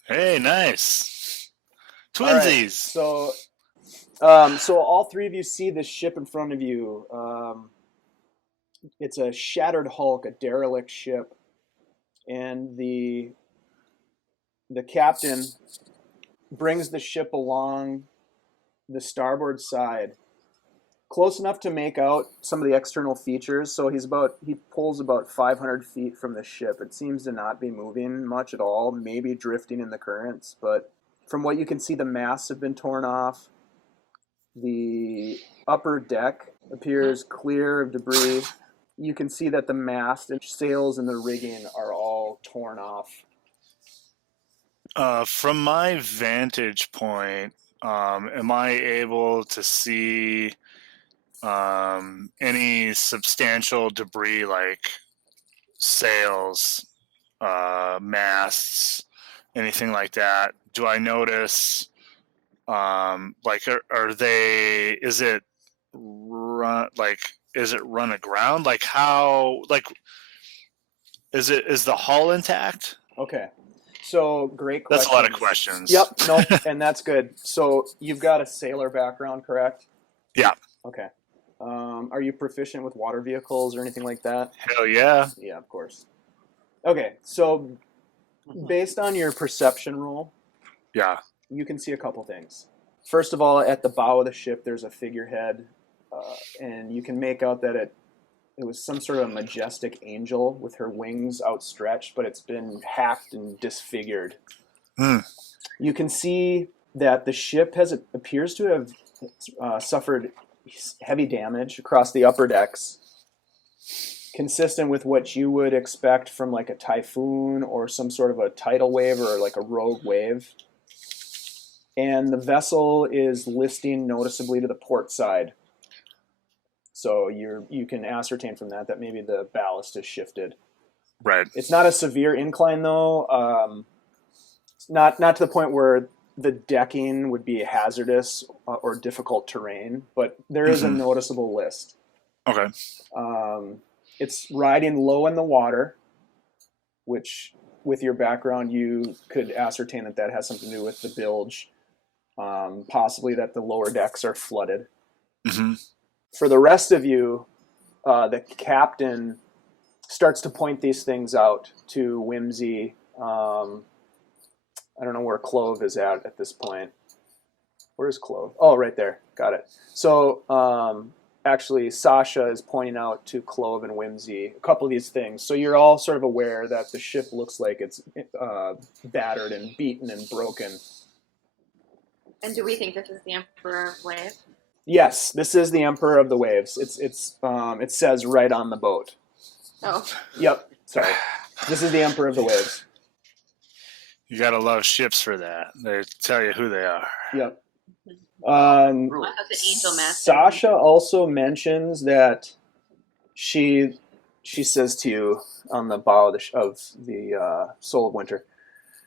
Hey, nice. Twinsies. All right. So all three of you see this ship in front of you. It's a shattered hulk, a derelict ship, and the captain brings the ship along the starboard side, close enough to make out some of the external features. So he pulls about 500 feet from the ship. It seems to not be moving much at all, maybe drifting in the currents, but from what you can see, the masts have been torn off. The upper deck appears clear of debris. You can see that the mast and sails and the rigging are all torn off. From my vantage point, am I able to see any substantial debris like sails, masts, anything like that? Do I notice, are they, is it run aground? Like how, is the hull intact? Okay. So, great question. That's a lot of questions. Yep, nope, and that's good. So, you've got a sailor background, correct? Yeah. Okay. Are you proficient with water vehicles or anything like that? Hell yeah. Yeah, of course. Okay, so based on your perception roll, yeah, you can see a couple things. First of all, at the bow of the ship, there's a figurehead, and you can make out that it was some sort of a majestic angel with her wings outstretched, but it's been hacked and disfigured. You can see that the ship appears to have suffered heavy damage across the upper decks, consistent with what you would expect from like a typhoon or some sort of a tidal wave or like a rogue wave. And the vessel is listing noticeably to the port side. So you can ascertain from that maybe the ballast is shifted. Right. It's not a severe incline though. Not to the point where the decking would be hazardous or difficult terrain, but there is a noticeable list. Okay. It's riding low in the water, which with your background you could ascertain that has something to do with the bilge, possibly that the lower decks are flooded. Mm-hmm. For the rest of you, the captain starts to point these things out to Whimsy. I don't know where Clove is at this point. Where's Clove? Oh, right there. Got it. So actually, Sasha is pointing out to Clove and Whimsy a couple of these things. So you're all sort of aware that the ship looks like it's battered and beaten and broken. And do we think this is the Emperor of Wave? Yes, this is the Emperor of the Waves. It says right on the boat. Oh. Yep. Sorry. This is the Emperor of the Waves. You gotta love ships for that. They tell you who they are. Yep. Rule. What about the angel master? Sasha also mentions that she says to you on the bow of the Soul of Winter,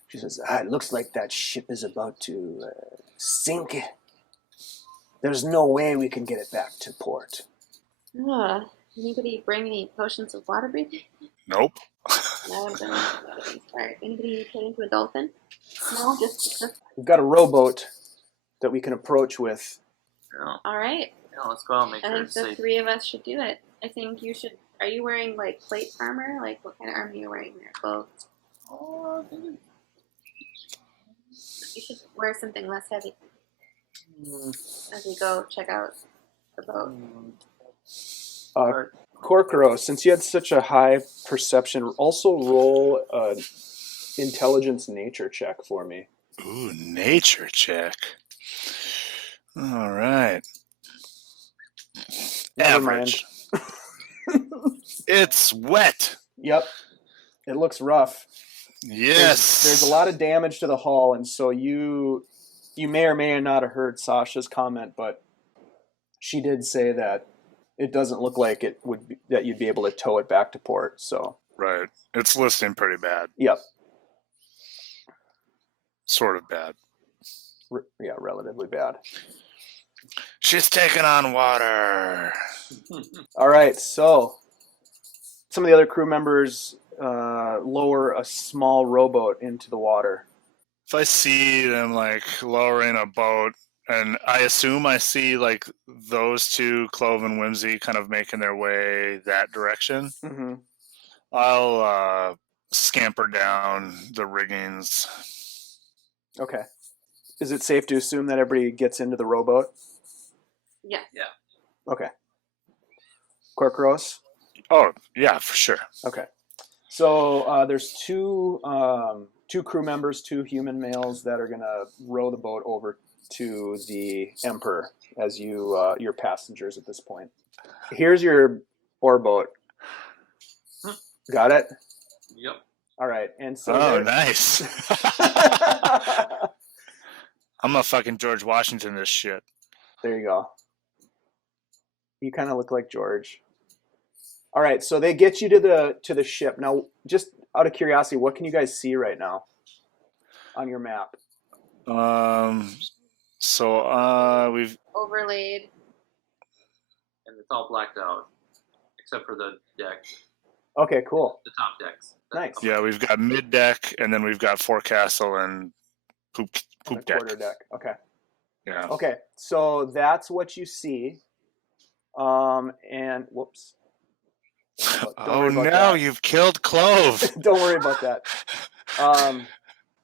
she says, it looks like that ship is about to sink. There's no way we can get it back to port. Anybody bring any potions of water breathing? Nope. No, Alright, anybody turn into a dolphin? No, just We've got a rowboat that we can approach with. Yeah. alright. Yeah, let's go out and make I sure think it's the safe. three of us should do it. I think you should. Are you wearing like plate armor? Like what kind of armor are you wearing there? Clothes? Oh, I think You should wear something less heavy it's- as we go check out the boat. Corcoro, since you had such a high perception, also roll an intelligence nature check for me. Ooh, nature check. All right. Never Average. It's wet. Yep. It looks rough. Yes. There's a lot of damage to the hull, and so you may or may not have heard Sasha's comment, but she did say that it doesn't look like it would be, that you'd be able to tow it back to port. So Right. It's listing pretty bad. yep, Sort of bad. yeah, relatively bad. She's taking on water. All right, so some of the other crew members lower a small rowboat into the water. If I see them like lowering a boat, and I assume I see like those two, Clove and Whimsy, kind of making their way that direction, Mm-hmm. I'll scamper down the riggings. Okay. Is it safe to assume that everybody gets into the rowboat? Yeah. Okay. Corcoros? Oh, yeah, for sure. Okay. So there's two crew members, two human males that are going to row the boat over to the Emperor as your passengers at this point. Here's your oar boat. Got it? Yep. All right. And so Oh, nice. I'm a fucking George Washington this shit. there you go. You kind of look like George. All right, so they get you to the ship. Now, just out of curiosity, what can you guys see right now on your map? So we've Overlaid. And it's all blacked out, except for the deck, Okay, cool. the top decks. Nice. yeah, we've got mid deck, and then we've got forecastle and poop The deck. quarter deck. Okay. Yeah. Okay, so that's what you see. And whoops. Don't Oh worry about no, that. you've killed Clove. Don't worry about that.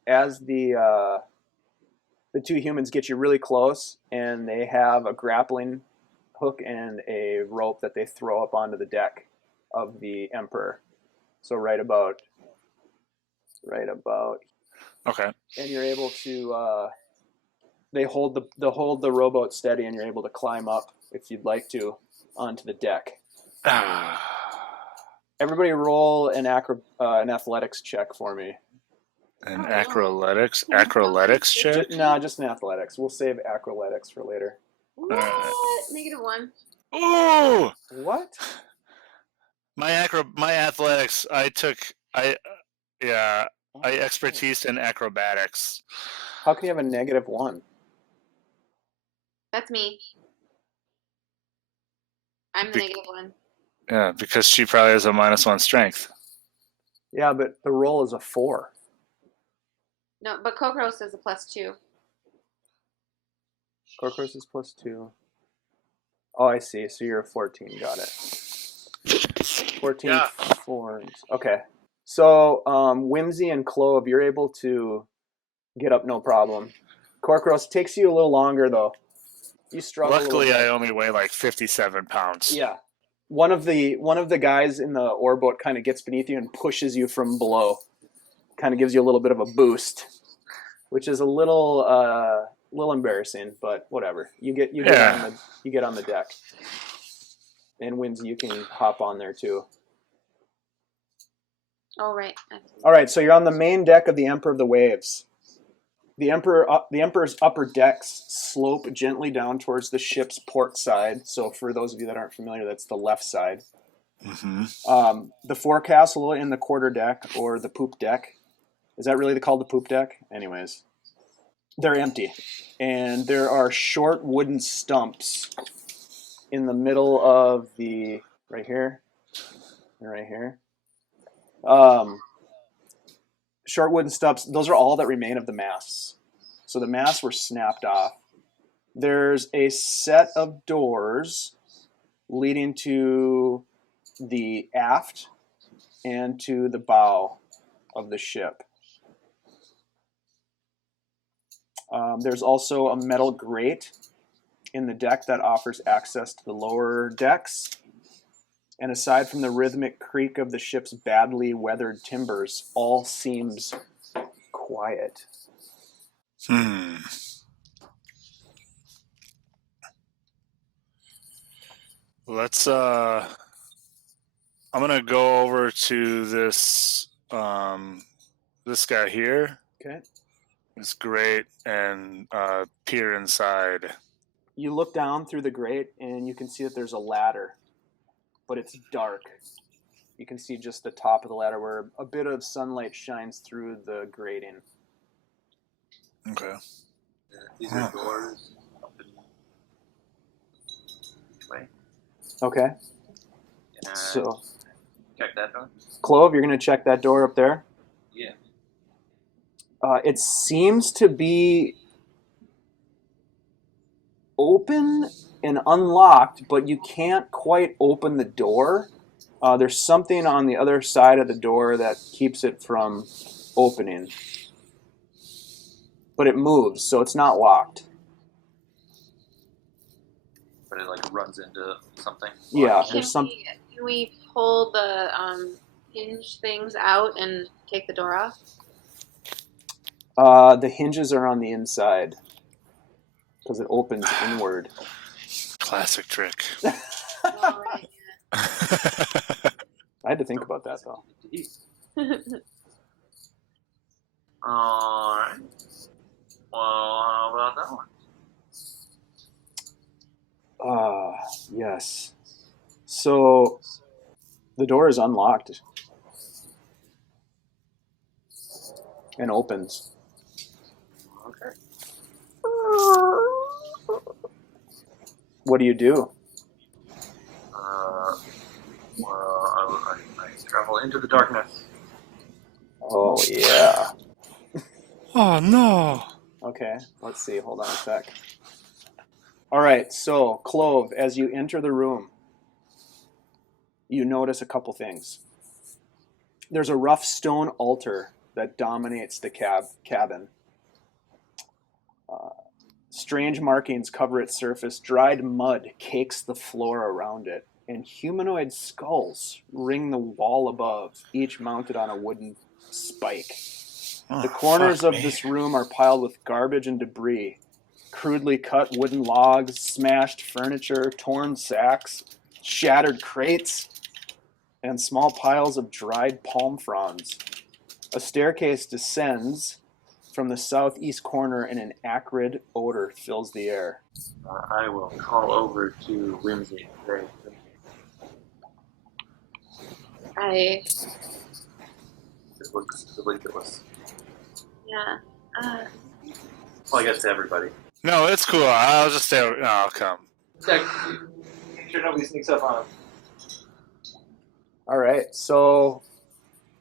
As the two humans get you really close, and they have a grappling hook and a rope that they throw up onto the deck of the Emperor. So right about, Okay. and you're able to. They hold the rowboat steady, and you're able to climb up if you'd like to onto the deck. Everybody roll an athletics check for me. And Oh, acroletics check. Just an athletics. We'll save acroletics for later. What? -1. Ooh, What? my athletics. I expertise in acrobatics. How can you have a -1? That's me. I'm the -1. Yeah, because she probably has a -1 strength. Yeah, but the roll is a 4. No, but Kokros is a +2. Corcoros is +2. Oh, I see. So you're a 14. Got it. 14 Yeah. 4s. Okay. So Whimsy and Clove, you're able to get up no problem. Corcoros takes you a little longer though. You struggle. Luckily, a little I bit. only weigh like 57 pounds. Yeah. One of the guys in the oar boat kind of gets beneath you and pushes you from below. Kind of gives you a little bit of a boost, which is a little embarrassing, but whatever. You get on the deck. And Whimsy, you can hop on there too. Oh, right. All right, so you're on the main deck of the Emperor of the Waves. The Emperor's upper decks slope gently down towards the ship's port side. So for those of you that aren't familiar, that's the left side. Mm-hmm. The forecastle in the quarter deck, or the poop deck. Is that really called the poop deck? Anyways, they're empty. And there are short wooden stumps in the middle of the... right here. And right here. Short wooden stumps. Those are all that remain of the masts. So the masts were snapped off. There's a set of doors leading to the aft and to the bow of the ship. There's also a metal grate in the deck that offers access to the lower decks. And aside from the rhythmic creak of the ship's badly weathered timbers, all seems quiet. Let's I'm gonna go over to this this guy here. Okay. It's great, and peer inside. You look down through the grate and you can see that there's a ladder, but it's dark. You can see just the top of the ladder where a bit of sunlight shines through the grating. Okay. These are doors up in way. Okay. Can I So, check that door? Clove, you're going to check that door up there. Yeah. It seems to be open and unlocked, but you can't quite open the door. There's something on the other side of the door that keeps it from opening. But it moves, so it's not locked. But it like runs into something. Yeah, Can there's some. we pull the hinge things out and take the door off? The hinges are on the inside because it opens inward. Classic trick. Oh, right, I had to think about that though. yeah. Alright. Well, how about that one? Yes. So the door is unlocked and opens. Okay. What do you do? Well, I travel into the darkness. Oh yeah. Oh no! Okay, let's see. Hold on a sec. All right, so Clove, as you enter the room, you notice a couple things. There's a rough stone altar that dominates the cabin. Strange markings cover its surface. Dried mud cakes the floor around it, and humanoid skulls ring the wall above, each mounted on a wooden spike. The corners of this room are piled with garbage and debris. Crudely cut wooden logs, smashed furniture, torn sacks, shattered crates, and small piles of dried palm fronds. A staircase descends from the southeast corner, and an acrid odor fills the air. I will call over to Whimsy. I It looks ridiculous. yeah. Well, I guess to everybody. No, it's cool. I'll just stay. No, I'll come. Check. Make sure nobody sneaks up on him. All right, so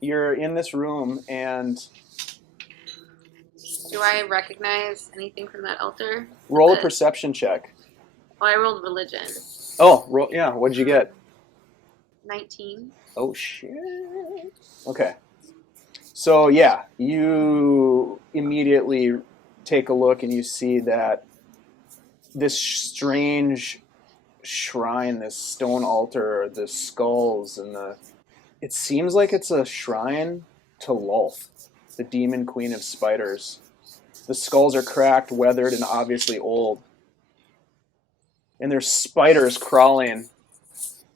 you're in this room, and Do I recognize anything from that altar? roll a perception check. Oh, I rolled religion. Oh, yeah, what'd you get? 19. Oh, shit. Okay. So, yeah, you immediately take a look and you see that this strange shrine, this stone altar, the skulls, and it seems like it's a shrine to Lolth, the demon queen of spiders. The skulls are cracked, weathered, and obviously old. And there's spiders crawling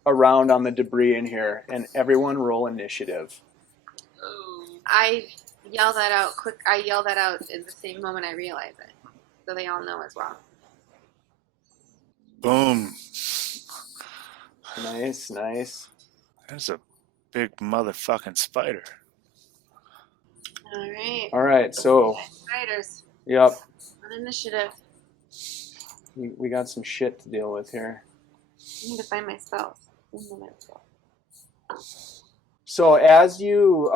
around on the debris in here, and everyone roll initiative. I yell that out quick. I yell that out in the same moment I realize it, so they all know as well. Boom. Nice, nice. There's a big motherfucking spider. All right. All right, so Spiders. yep, On initiative. we got some shit to deal with here. I need to find my spells. So as you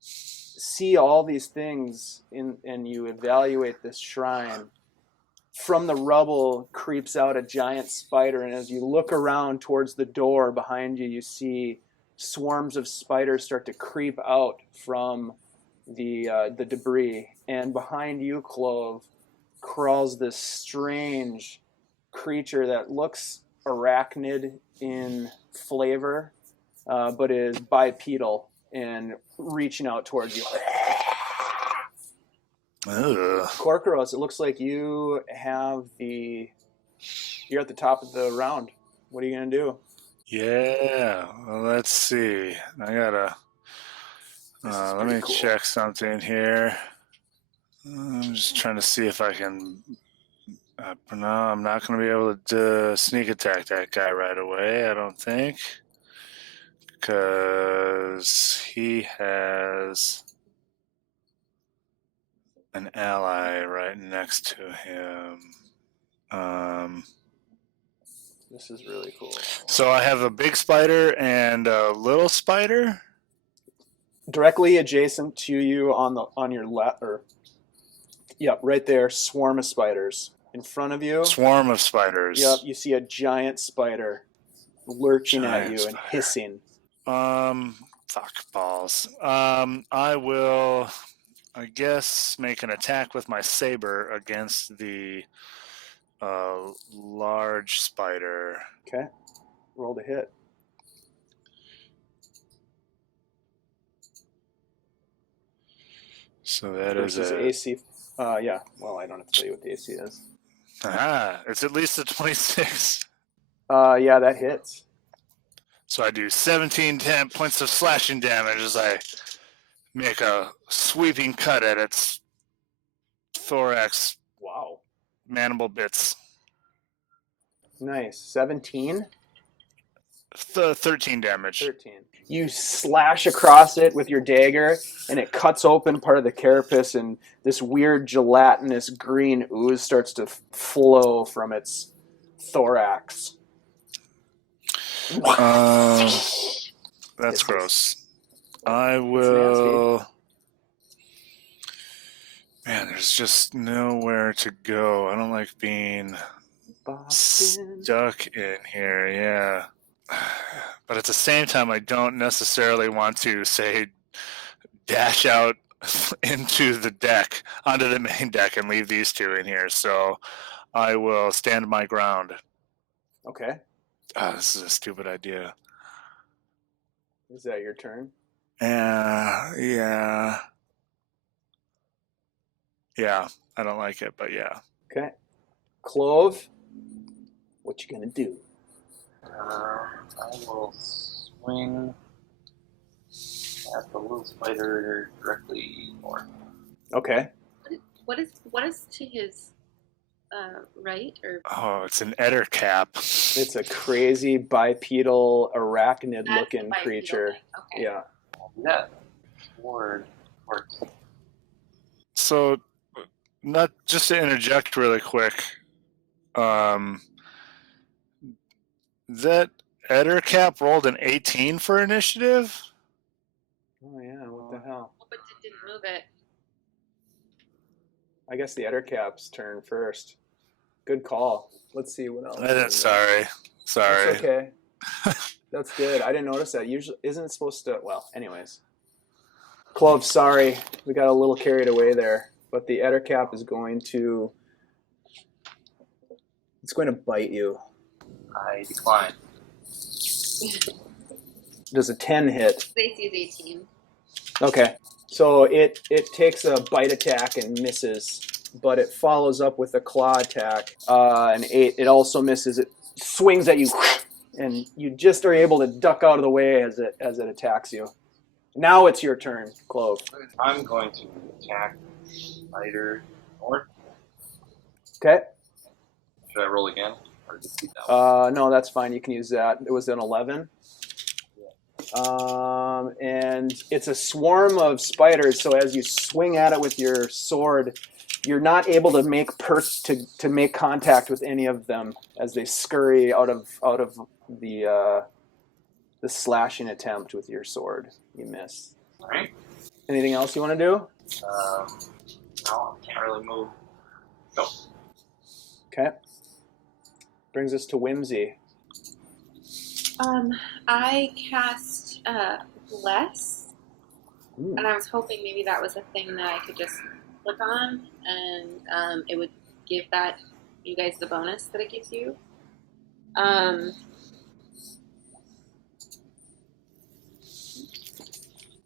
see all these things and you evaluate this shrine, from the rubble creeps out a giant spider, and as you look around towards the door behind you, you see swarms of spiders start to creep out from the debris. And behind you, Clove, crawls this strange creature that looks arachnid in flavor, but is bipedal and reaching out towards you. Ugh. Corcoros, it looks like you're at the top of the round. What are you going to do? Yeah, well, let's see. I gotta. Let me cool. check something here. I'm just trying to see if I can. No, I'm not going to be able to sneak attack that guy right away, I don't think. Because he has an ally right next to him. This is really cool. So I have a big spider and a little spider. Directly adjacent to you on your left, right there, swarm of spiders. In front of you, Swarm of spiders. yep, you see a giant spider lurching at you and hissing. Fuck balls. I will, I guess, make an attack with my saber against the large spider. Okay, roll to hit. So that Versus is a AC. Yeah. Well, I don't have to tell you what the AC is. it's at least a 26. Yeah, that hits. So I do 17 points of slashing damage as I make a sweeping cut at its thorax. Wow. Mandible bits. Nice. 17? 13 damage. 13. You slash across it with your dagger, and it cuts open part of the carapace, and this weird gelatinous green ooze starts to flow from its thorax. That's gross. I will. Man, there's just nowhere to go. I don't like being stuck in here, yeah. But at the same time, I don't necessarily want to, say, dash out onto the main deck, and leave these two in here. So I will stand my ground. Okay. This is a stupid idea. Is that your turn? Yeah. Yeah, I don't like it, but yeah. Okay. Clove, what you gonna do? I will swing at the little spider directly north. Okay. What is to his right or? Oh, it's an Eder cap. It's a crazy bipedal arachnid-looking That's the creature. bipedal thing. Okay. Yeah. I'll do that. Word works. So, not just to interject really quick, that Eder cap rolled an 18 for initiative. Oh yeah. What the hell? But it didn't move it. I guess the Ettercap's turn first. Good call. Let's see what else. Sorry. That's okay. That's good. I didn't notice that. Usually, isn't it supposed to? Well, anyways. Clove, sorry, we got a little carried away there. But the Ettercap is going to. It's going to bite you. I decline. Does a 10 hit? AC is 18. Okay. So it takes a bite attack and misses, but it follows up with a claw attack. An 8. It also misses. It swings at you, and you just are able to duck out of the way as it attacks you. Now it's your turn, Clove. I'm going to attack Spider North. Okay. Should I roll again? Or just keep that one? No, that's fine. You can use that. It was an 11. And it's a swarm of spiders, so as you swing at it with your sword, you're not able to make to make contact with any of them as they scurry out of the slashing attempt with your sword. You miss. Alright. Anything else you want to do? No, I can't really move. Go. Okay. Brings us to Whimsy. I cast Bless, Ooh. and I was hoping maybe that was a thing that I could just click on, and it would give you guys the bonus that it gives you.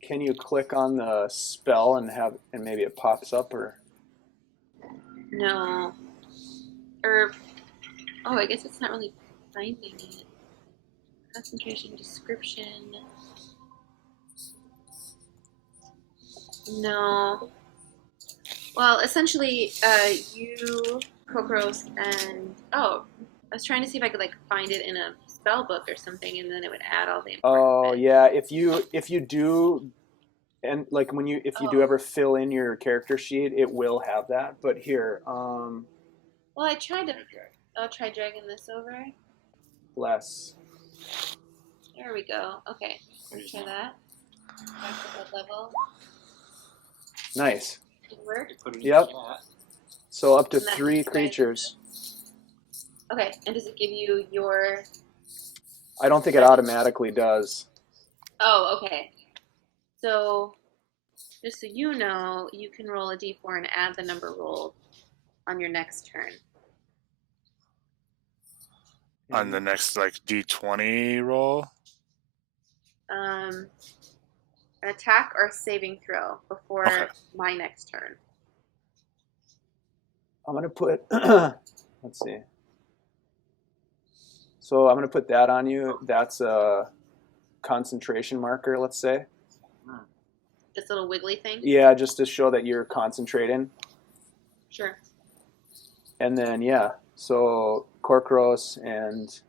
Can you click on the spell and maybe it pops up or? No. I guess it's not really finding it. Concentration, description. No. Well, essentially, you, Kokros, and I was trying to see if I could find it in a spell book or something, and then it would add all the important bits. Yeah. If you do, and if you do ever fill in your character sheet, it will have that. But here, Well, I'll try dragging this over. Bless. There we go. Okay, let's try that. Back to blood level. Nice. Did it work? Put it in Yep. the chat. So up to And that 3 means creatures. Okay, and does it give you your... I don't think it automatically does. Oh, okay. So, just so you know, you can roll a d4 and add the number rolled on your next turn. On the next D20 roll. An attack or saving throw before my next turn. I'm going to put, let's see. So I'm going to put that on you. That's a concentration marker, let's say. This little wiggly thing? Yeah, just to show that you're concentrating. Sure. And then, so Korkros and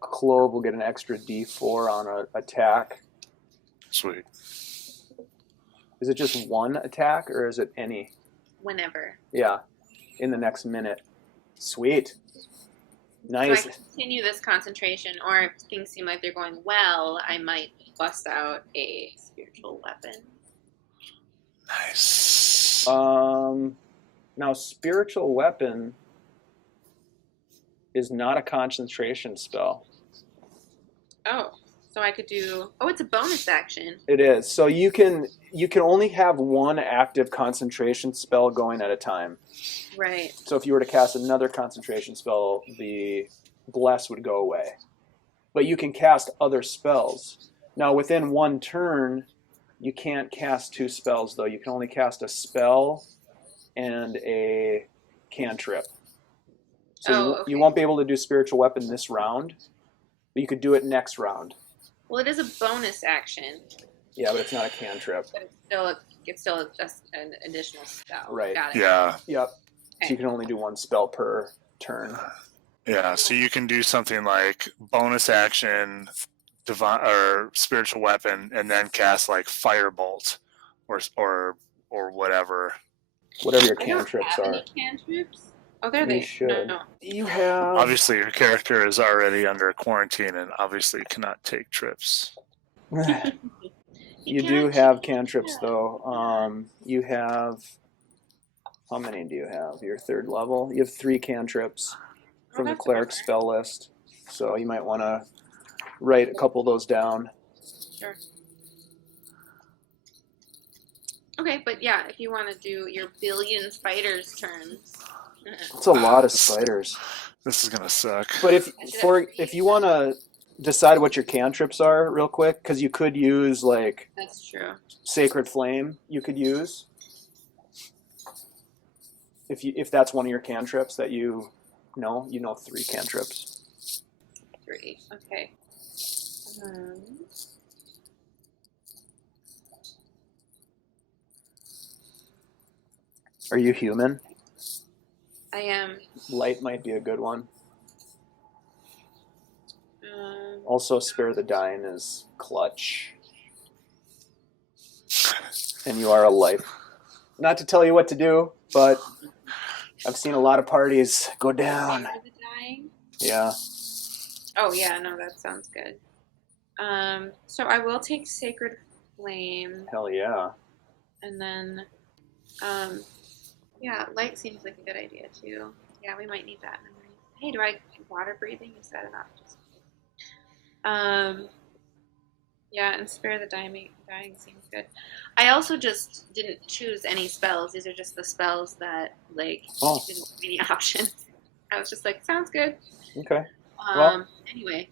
Clove will get an extra D4 on an attack. Sweet. Is it just one attack or is it any? Whenever. Yeah, in the next minute. Sweet. Nice. So I can continue this concentration, or if things seem like they're going well, I might bust out a spiritual weapon. Nice. Now, spiritual weapon is not a concentration spell. Oh, so I could do... Oh, it's a bonus action. It is. So you can only have one active concentration spell going at a time. Right. So if you were to cast another concentration spell, the bless would go away. But you can cast other spells. Now, within one turn, you can't cast 2 spells, though. You can only cast a spell and a cantrip. So you won't be able to do spiritual weapon this round, but you could do it next round. Well, it is a bonus action. Yeah, but it's not a cantrip. But it's still just an additional spell. Right. Got it. Yeah. Yep. Okay. So you can only do 1 spell per turn. Yeah. So you can do something like bonus action, divine or spiritual weapon, and then cast firebolt, or whatever. Whatever your I don't cantrips have are. any cantrips. Oh, there You they should. No. You have. Obviously, your character is already under quarantine and obviously cannot take trips. You do have cantrips, though. You have. How many do you have? Your 3rd level? You have 3 cantrips from the that's cleric okay. spell list. So you might want to write a couple of those down. Sure. Okay, but yeah, if you want to do your billion spiders turns. It's a lot of spiders. This is gonna suck. But if you want to decide what your cantrips are real quick, because you could use That's true. Sacred Flame. You could use if that's one of your cantrips that you know 3 cantrips. 3. Okay. Are you human? I am. Light might be a good one. Um, Also, spare the dying is clutch. And you are a life. Not to tell you what to do, but I've seen a lot of parties go down. Spare the dying. Yeah. Oh yeah, no, that sounds good. So I will take Sacred Flame, Hell yeah. and then, yeah, Light seems like a good idea too. Yeah, we might need that memory. Hey, do I water breathing? Is that enough? Yeah, and Spare the dying seems good. I also just didn't choose any spells. These are just the spells that didn't give me any options. I was just like, sounds good. Okay. Well. Anyway,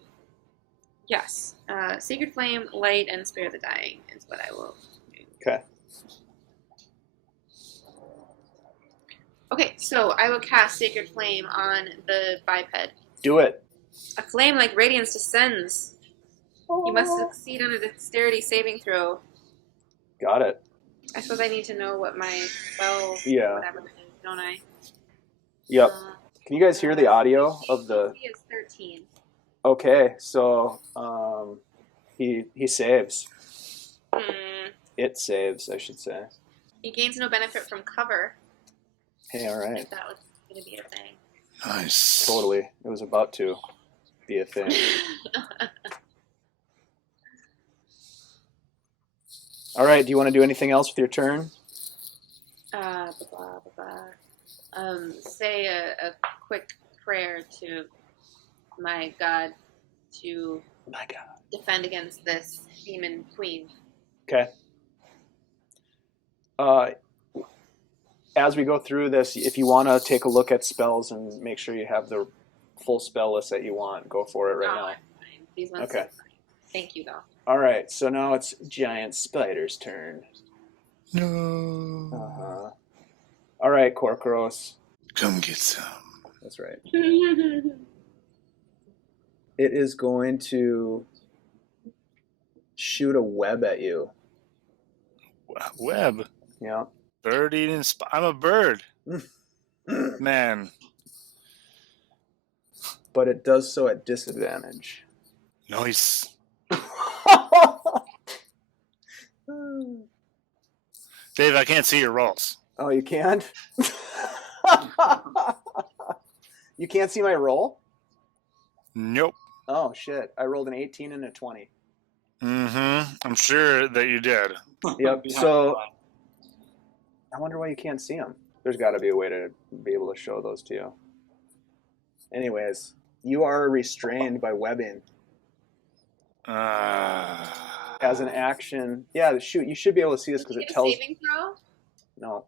yes, Sacred Flame, Light, and Spare the Dying is what I will do. Okay. Okay, so I will cast Sacred Flame on the biped. Do it. A flame like radiance descends. You must succeed on a dexterity saving throw. Got it. I suppose I need to know what my spell, whatever it is, don't I? Yep. Can you guys hear the audio of the? He is 13. Okay, so he saves. It saves, I should say. He gains no benefit from cover. Hey, all right. If that was going to be a thing. Nice. Totally. It was about to be a thing. All right. Do you want to do anything else with your turn? Say a quick prayer to my God to defend against this demon queen. Okay. As we go through this, if you want to take a look at spells and make sure you have the full spell list that you want, go for it right now. I'm fine. These ones Okay. are fine. Thank you, though. All right. So now it's Giant Spider's turn. No. Uh-huh. All right, Korkoros. Come get some. That's right. It is going to shoot a web at you. Web. Yeah. Bird eating. I'm a bird. Man. But it does so at disadvantage. Nice. Dave, I can't see your rolls. Oh, you can't? You can't see my roll? Nope. Oh, shit. I rolled an 18 and a 20. Mm-hmm. I'm sure that you did. Yep. So I wonder why you can't see them. There's got to be a way to be able to show those to you. Anyways, you are restrained by webbing. As an action. Yeah, shoot. You should be able to see this because it tells. Saving throw? No.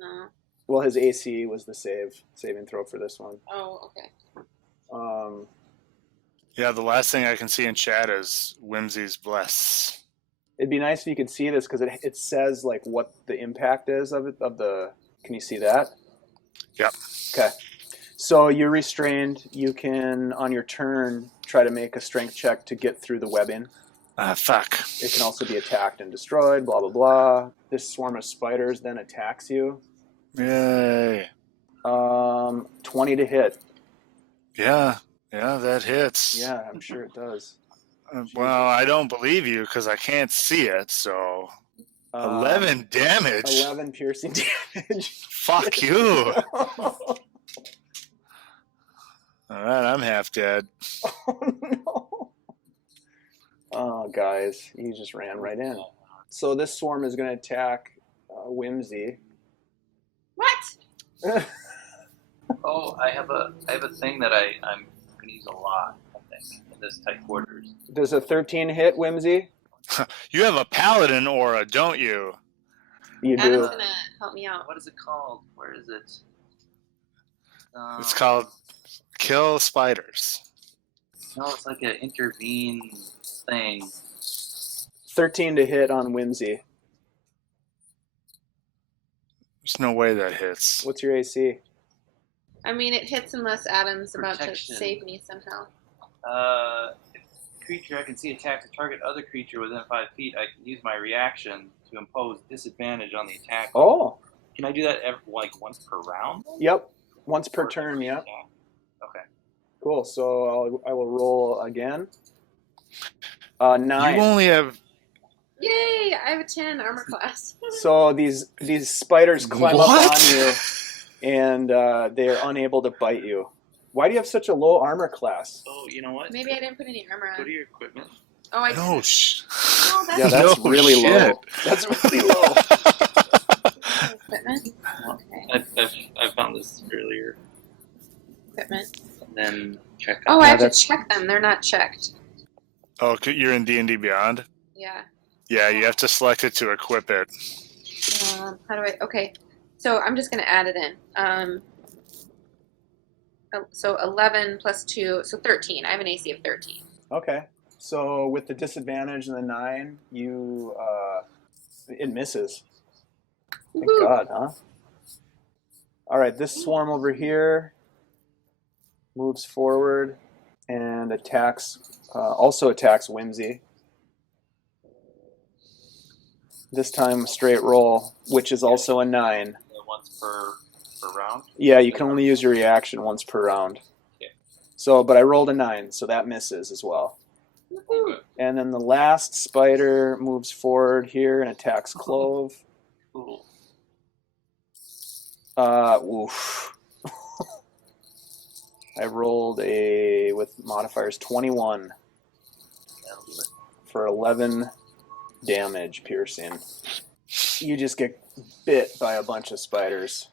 No. Well, his AC was the saving throw for this one. Oh, okay. Yeah, the last thing I can see in chat is Whimsy's Bless. It'd be nice if you could see this because it says like what the impact is of it. Can you see that? Yep. Okay. So you're restrained. You can, on your turn, try to make a strength check to get through the webbing. Fuck. It can also be attacked and destroyed, blah, blah, blah. This swarm of spiders then attacks you. Yay. 20 to hit. Yeah, that hits. Yeah, I'm sure it does. Well, I don't believe you because I can't see it, so... 11 damage? 11 piercing damage. Fuck you. All right, I'm half dead. Oh, no. Oh, guys, he just ran right in. So this swarm is going to attack Whimsy. What? Oh, I have a thing that I'm gonna use a lot, I think, in this tight quarters. Does a 13 hit, Whimsy? You have a paladin aura, don't you? You do. Adam's gonna help me out. What is it called? Where is it? It's called Kill Spiders. No, it's like an intervene thing. 13 to hit on Whimsy. There's no way that hits. What's your AC? I mean, it hits unless Adam's about Protection. to save me somehow. If creature I can see attacks a target other creature within 5 feet, I can use my reaction to impose disadvantage on the attack. Oh, Can I do that once per round? Yep. Once per turn, yeah. Okay. Cool. So I will roll again. 9. You only have. Yay! I have a 10 armor class. So these spiders climb up What? on you, and they are unable to bite you. Why do you have such a low armor class? Oh, you know what? Maybe I didn't put any armor Go on. to your equipment. Oh, I No. Oh, that's Yeah, that's No really shit. low. That's really low. equipment. Okay. I found this earlier. Equipment. And then check Oh, out. I Yeah, have to that's- check them. They're not checked. Oh, you're in D&D Beyond? Yeah. Yeah, you have to select it to equip it. How do I? Okay. So I'm just gonna add it in. So 11 plus 2, so 13. I have an AC of 13. Okay. So with the disadvantage and the 9, it misses. Thank Woohoo! God, huh? All right, this swarm over here moves forward and also attacks Whimsy. This time straight roll, which is also a 9. Once per round. Yeah, you can only use your reaction once per round. Okay. So, but I rolled a 9, so that misses as well. Woohoo! Good. And then the last spider moves forward here and attacks Clove. Cool. Oof. I rolled with modifiers 21 That'll do it. for 11 damage piercing. You just get bit by a bunch of spiders.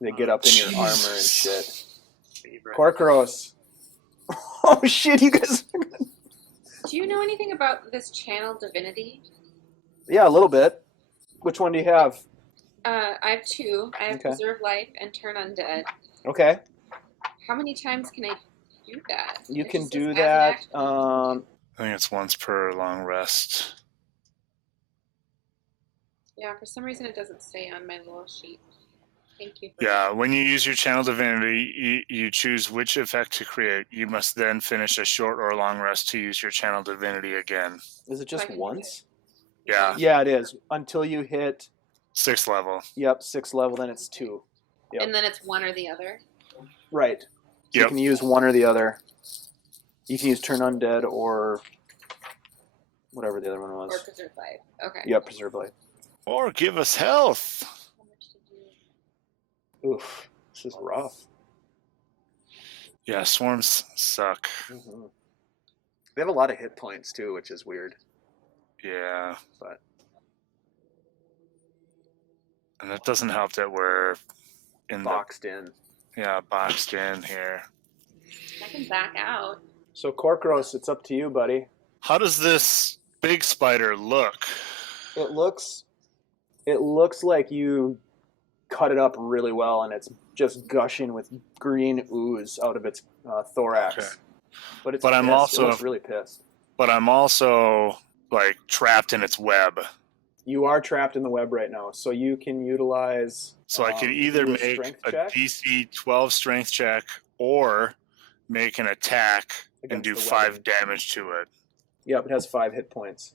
They get up in your armor and shit. Favorite. Corkros. Oh shit, you guys. Do you know anything about this channel divinity? Yeah, a little bit. Which one do you have? I have 2. I have Okay. preserve life and turn undead. Okay, How many times can I do that? you It can just do says as an that. action. I think it's once per long rest. Yeah, for some reason it doesn't say on my little sheet. Thank you. Yeah, when you use your channel divinity, you choose which effect to create. You must then finish a short or long rest to use your channel divinity again. Is it just I can do once? Yeah, Yeah, it is. Until you hit, 6th level. 6th level, then it's 2. Yep. And then it's one or the other. Right. So you Yep. can use one or the other. You can use turn undead or whatever the other one Or was. preserve life. Okay. Yep, preserve life. Or give us health. How much did you... Oof, this is rough. Yeah, swarms suck. Mm-hmm. They have a lot of hit points too, which is weird. Yeah. But And it doesn't help that we're in boxed in. boxed in here. I can back out. So Corkros, it's up to you, buddy. How does this big spider look? It looks like you cut it up really well, and it's just gushing with green ooze out of its thorax. Okay. But it's But I'm pissed. also- it looks really pissed. But I'm also like trapped in its web. You are trapped in the web right now, so you can utilize. So I could either do a make strength a check DC 12 strength check or make an attack and against do the 5 webbing. damage to it. Yep, it has 5 hit points.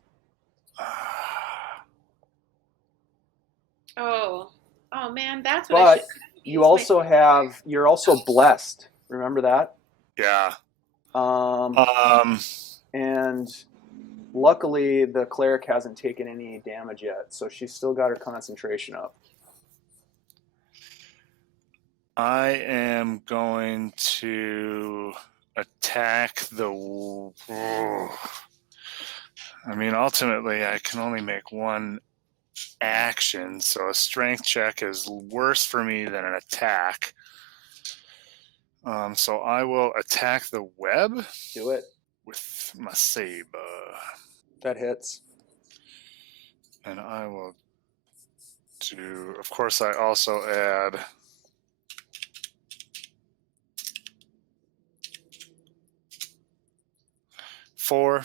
Oh man, that's what I But should. you also have. You're also blessed. Remember that. Yeah. Um, and luckily, the cleric hasn't taken any damage yet, so she's still got her concentration up. I am going to attack the. I mean, ultimately, I can only make one action, so a strength check is worse for me than an attack. So I will attack the web Do it. with my saber, That hits. and I will do. Of course, I also add. Four.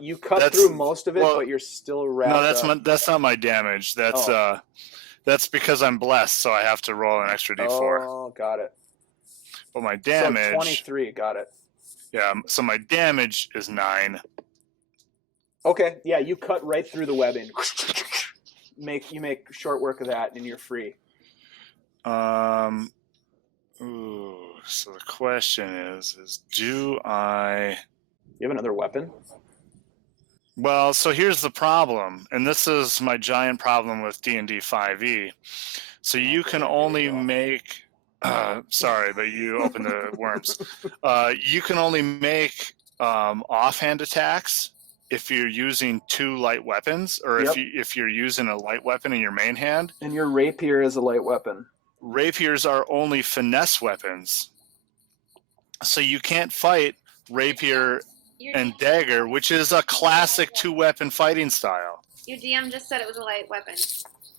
You cut That's- through most of it, well, but you're still wrapped No, that's up. that's not my damage. That's because I'm blessed, so I have to roll an extra d4. Oh, got it. But my So damage, 23, got it. yeah. So my damage is 9. Okay, yeah, you cut right through the webbing. make short work of that, and you're free. So the question is do I... You have another weapon? Well, so here's the problem, and this is my giant problem with D&D 5e. So you can only make... sorry, but you opened the worms. You can only make offhand attacks if you're using 2 light weapons, or if you're using a light weapon in your main hand. And your rapier is a light weapon. Rapiers are only finesse weapons. So you can't fight rapier and dagger, which is a classic 2-weapon fighting style. Your DM just said it was a light weapon.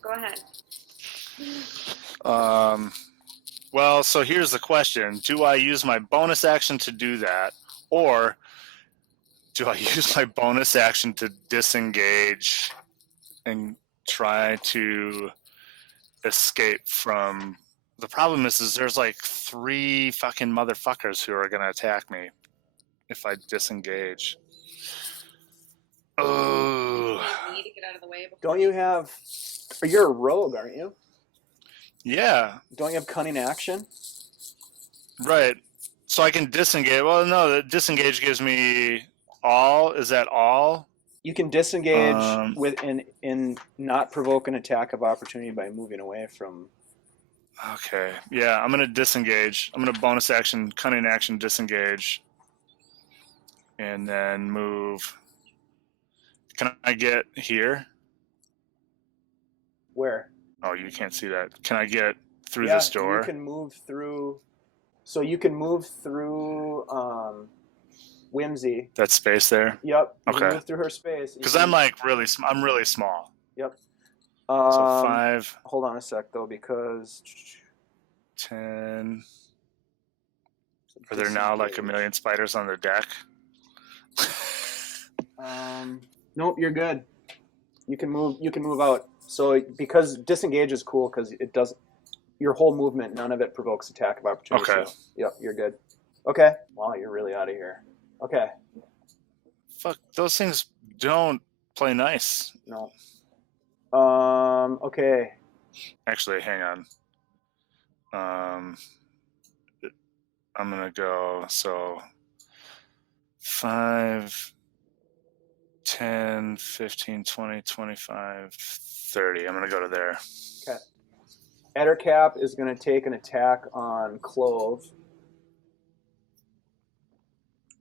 Go ahead. Well, so here's the question. Do I use my bonus action to do that, or do I use my bonus action to disengage and try to escape from... The problem is there's like 3 fucking motherfuckers who are going to attack me if I disengage. Oh. You need to get out of the way. Don't you have... You're a rogue, aren't you? Yeah. Don't you have cunning action? Right. So I can disengage. Well, no, the disengage gives me all. Is that all? You can disengage with in not provoke an attack of opportunity by moving away from... Okay. Yeah, I'm going to disengage. I'm going to bonus action, cunning action, disengage. And then move. Can I get here? Where? Oh, you can't see that. Can I get through this door? You can move through... So you can move through Whimsy. That space there? Yep. You Okay. can move through her space. Because I'm like I'm really small. Yep. So 5. Hold on a sec, though, because... 10. Are there now like a million spiders on the deck? Nope, you're good. You can move out. So because disengage is cool because it does your whole movement, none of it provokes attack of opportunity. Okay. So, yep, you're good. Okay. Wow, you're really out of here. Okay. Fuck, those things don't play nice. No. Okay. Actually, hang on. I'm gonna go, so 5, 10, 15, 20, 25, 30. I'm gonna go to there. Okay. Ettercap is going to take an attack on Clove.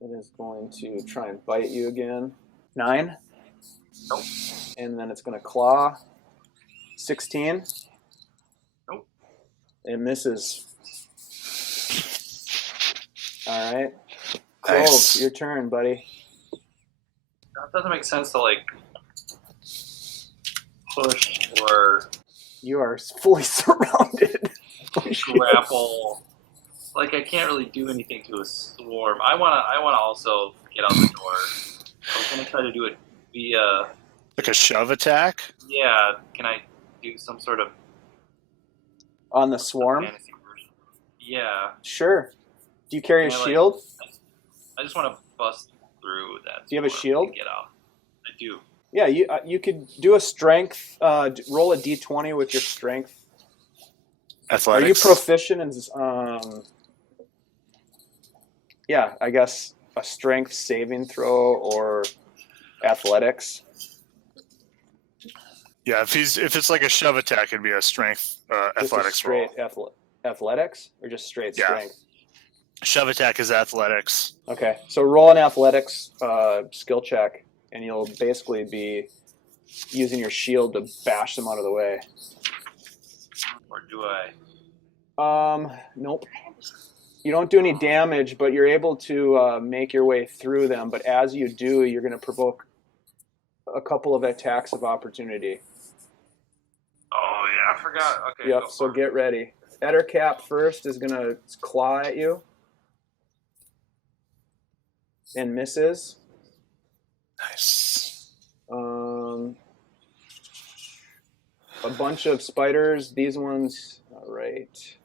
It is going to try and bite you again. 9. Nope. And then it's going to claw. 16. Nope. It misses. All right. Clove, Nice. your turn, buddy. That doesn't make sense to like push or You are fully surrounded. grapple. Like I can't really do anything to a swarm. I wanna also get out the door. I was gonna try to do it via. Like a shove attack? Yeah, can I do some sort of On the swarm? fantasy version? Yeah, Sure. Do you carry a Can I, like- shield? I just want to bust through that. Do you have a swarm shield? and get out. I do. Yeah, you could do a strength. Roll a d20 with your strength. Athletics. Are you proficient in? Yeah, I guess a strength saving throw or athletics. Yeah, if it's like a shove attack, it'd be a strength Just a athletics roll. straight athletics or just straight Yeah. strength. Shove attack is athletics. Okay, so roll an athletics skill check, and you'll basically be using your shield to bash them out of the way. Or do I? Nope. You don't do any damage, but you're able to make your way through them. But as you do, you're going to provoke a couple of attacks of opportunity. Oh yeah, I forgot. Okay. Yep, go so for it. get ready. Ettercap first is going to claw at you. And misses. Nice. A bunch of spiders. These ones, all right.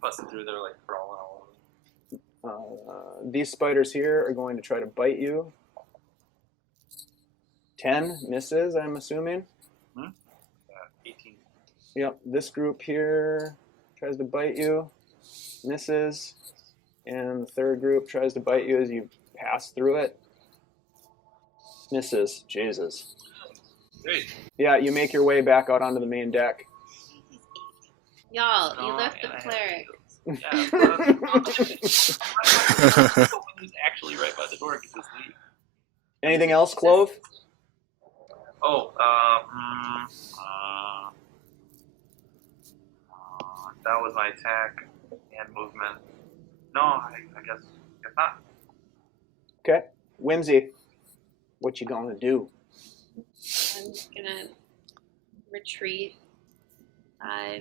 Busting through there like crawling all over. These spiders here are going to try to bite you. 10 misses, I'm assuming. Yep, this group here tries to bite you, misses, and the third group tries to bite you as you pass through it. Misses. Jesus. Great. Yeah, you make your way back out onto the main deck. Y'all, you No, left the yeah, I cleric. Yeah, but who's actually right by the door because it's leave. Anything else, Clove? Oh, that was my attack and movement. No, I guess not. Okay. Whimsy, what you gonna do? I'm gonna retreat 5,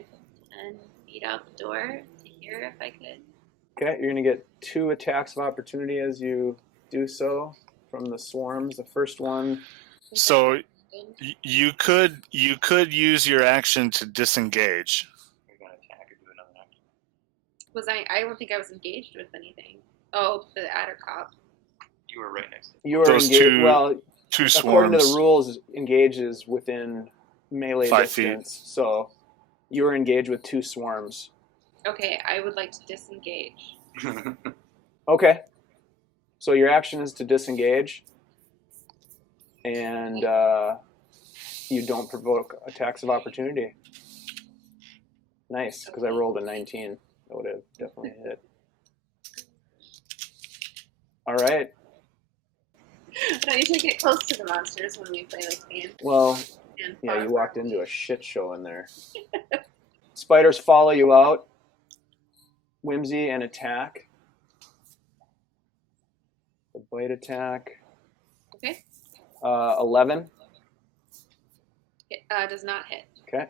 10 feet out the door to here if I could. Okay, you're gonna get 2 attacks of opportunity as you do so from the swarms. The first one, So you could use your action to disengage. You're gonna attack or do another action. Was I don't think I was engaged with anything. Oh, the adder cop. You were right next to it. you are Those engaged. two Well, Two according to the swarms. rules, engages within melee 5 distance. So you are engaged with 2 swarms. Okay, I would like to disengage. Okay. So your action is to disengage, and you don't provoke attacks of opportunity. Nice, because I rolled a 19. That would have definitely hit. All right. I usually get close to the monsters when we play this game. Well, And yeah, far you from walked into me. a shit show in there. Spiders follow you out. Whimsy and attack. The bite attack. Okay. 11. It does not hit. Okay.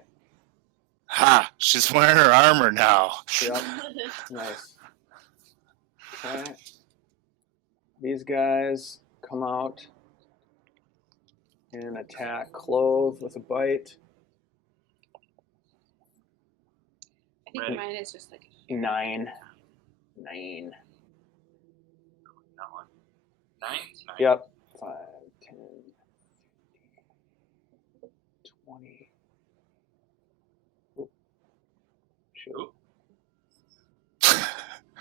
Ha! She's wearing her armor now. Yep. Nice. Okay. These guys come out and attack Clove with a bite. I think Ready. mine is just like 9. That one. 9? Yep. 5, 10, 20. Oop. Shoot. Oop.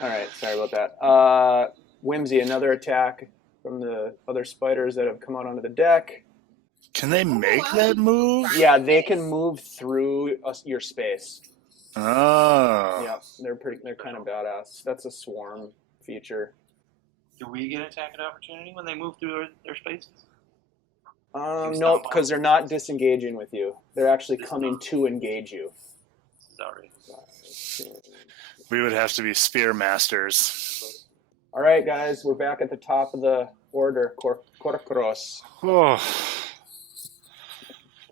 All right, sorry about that. Whimsy, another attack from the other spiders that have come out onto the deck. Can they make that move? Yeah, they can move through your space. Oh. Yep, they're kind of badass. That's a swarm feature. Do we get attack of opportunity when they move through their spaces? Nope, because they're not disengaging with you. They're actually coming to engage you. Sorry. We would have to be spear masters. All right, guys, we're back at the top of the order. Korkros. Oh.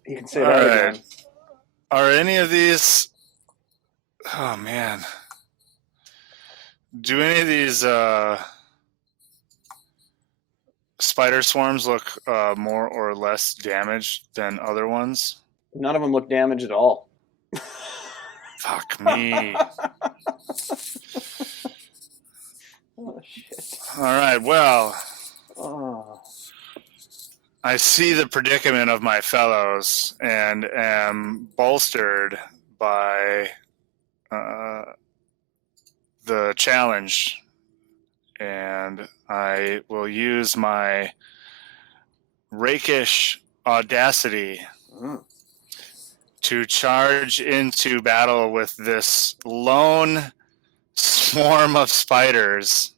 You can say All that right. again. Are any of these... Oh, man. Do any of these spider swarms look more or less damaged than other ones? None of them look damaged at all. Fuck me. Oh, shit. All right, well, Oh. I see the predicament of my fellows and am bolstered by the challenge, and I will use my rakish audacity Mm. to charge into battle with this lone swarm of spiders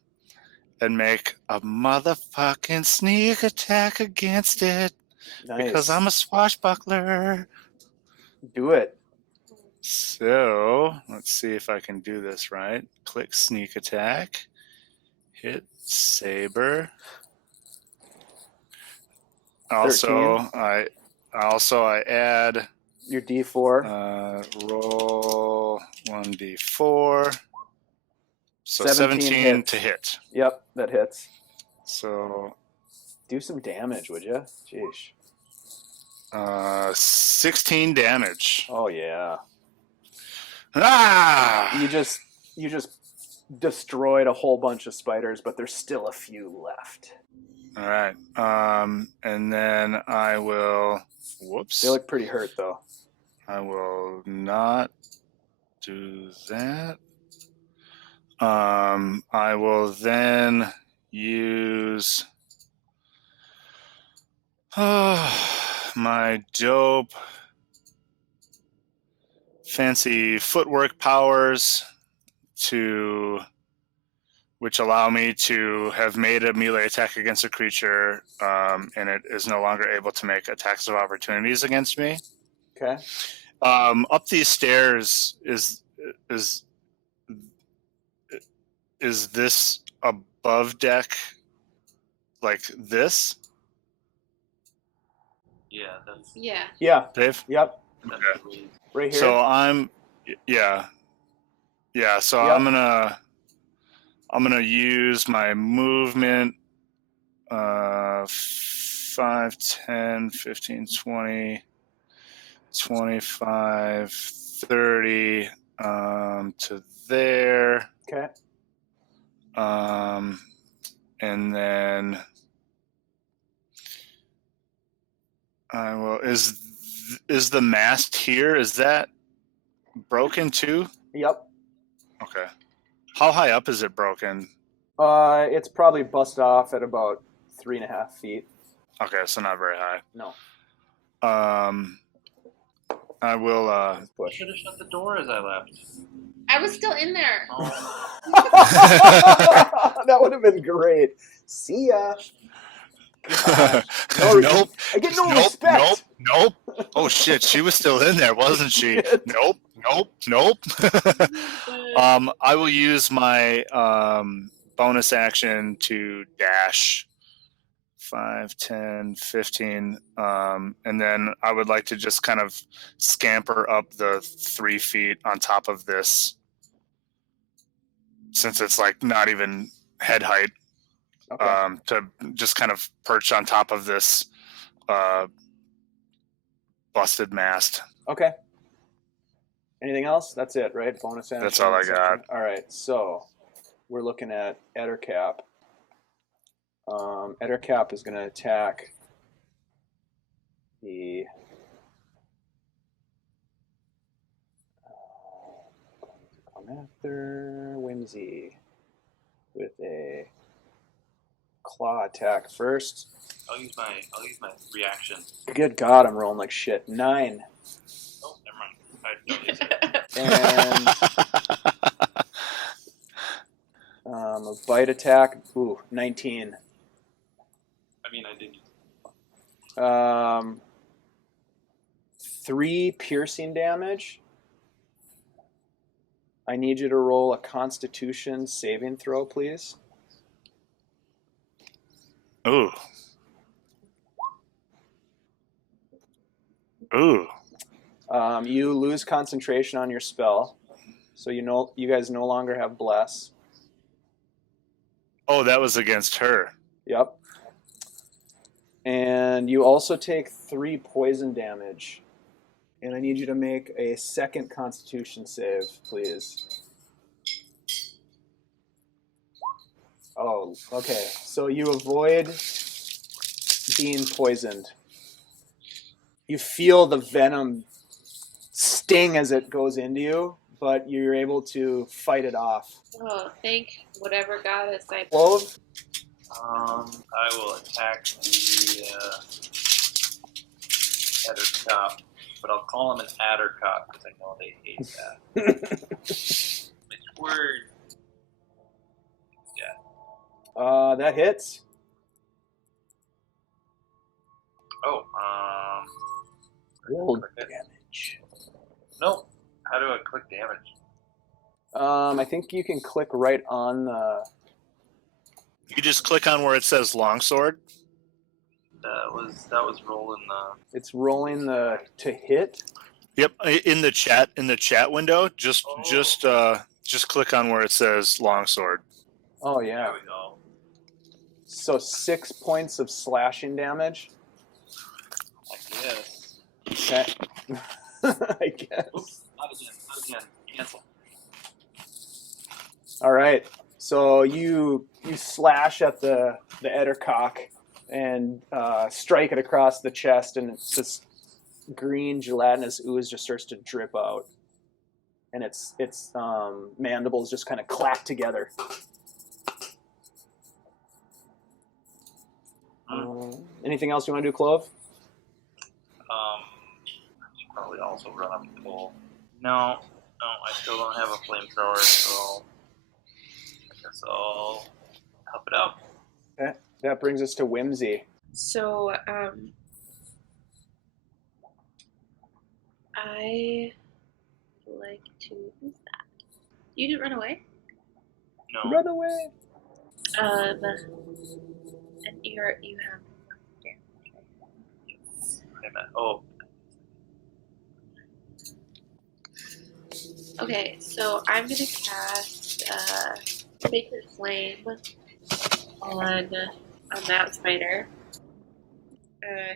and make a motherfucking sneak attack against it. Nice. Because I'm a swashbuckler. Do it. So, let's see if I can do this right. Click sneak attack. Hit saber. Also, 13. I add Your D4. roll 1d4. So 17 17 hits. to hit. Yep, that hits. So Do some damage, would you? Jeez. 16 damage. Oh yeah. Ah! You just destroyed a whole bunch of spiders, but there's still a few left. All right. And then I will. Whoops. They look pretty hurt though. I will not do that. I will then use my dope fancy footwork powers which allow me to have made a melee attack against a creature, and it is no longer able to make attacks of opportunities against me. Okay. Up these stairs is this above deck like this, Yeah, that's Yeah. Yeah. Dave? Yep. Okay. Right here. So yeah. So Yep. I'm gonna use my movement, 5, 10, 15, 20, 25, 30, to there. Okay. And then I will. Is the mast here? Is that broken too? Yep. Okay. How high up is it broken? It's probably busted off at about 3.5 feet. Okay, so not very high. No. I will. I Push. should have shut the door as I left. I was still in there. Oh, That would have been great. See ya. Gosh. Nope. I get no respect. Nope. Oh shit, she was still in there, wasn't she? Shit. Nope. I will use my bonus action to dash 5, 10, 15, and then I would like to just kind of scamper up the 3 feet on top of this, since it's like not even head height. Okay. To just kind of perch on top of this busted mast. Okay. Anything else? That's it, right? Bonus action. That's all I section. got. All right. So we're looking at Ettercap. Ettercap is going to attack the. Come after Whimsy with a claw attack first. I'll use my reaction. Good God, I'm rolling like shit. 9. Oh, never mind. I don't use it. And a bite attack. Ooh, 19. I mean, I did use it. 3 piercing damage. I need you to roll a Constitution saving throw, please. Ooh. You lose concentration on your spell, so you guys no longer have bless. Oh, that was against her. Yep. And you also take 3 poison damage. And I need you to make a second Constitution save, please. Oh, okay. So you avoid being poisoned. You feel the venom sting as it goes into you, but you're able to fight it off. Oh, thank whatever goddess I. Clove? I will attack the Addercop, but I'll call him an Addercop because I know they hate that. Which word? That hits. Oh, Roll click it. damage. No. How do I click damage? I think you can click right on the. You just click on where it says longsword. That was rolling the. It's rolling the to hit. Yep, in the chat window, just click on where it says longsword. Oh yeah. There we go. So 6 points of slashing damage. I guess. Okay. I guess. Oops, not again. Cancel. All right. So you slash at the Ettercock and strike it across the chest, and it's just green gelatinous ooze just starts to drip out, and its mandibles just kind of clack together. Anything else you want to do, Clove? I should probably also run up the pole. No, I still don't have a flamethrower, so I guess I'll help it out. Okay. That brings us to Whimsy. So, I would like to. Who's that? You didn't run away? No. Run away! And you have. Wait a minute. Oh, Okay, so I'm gonna cast Sacred Flame on that spider.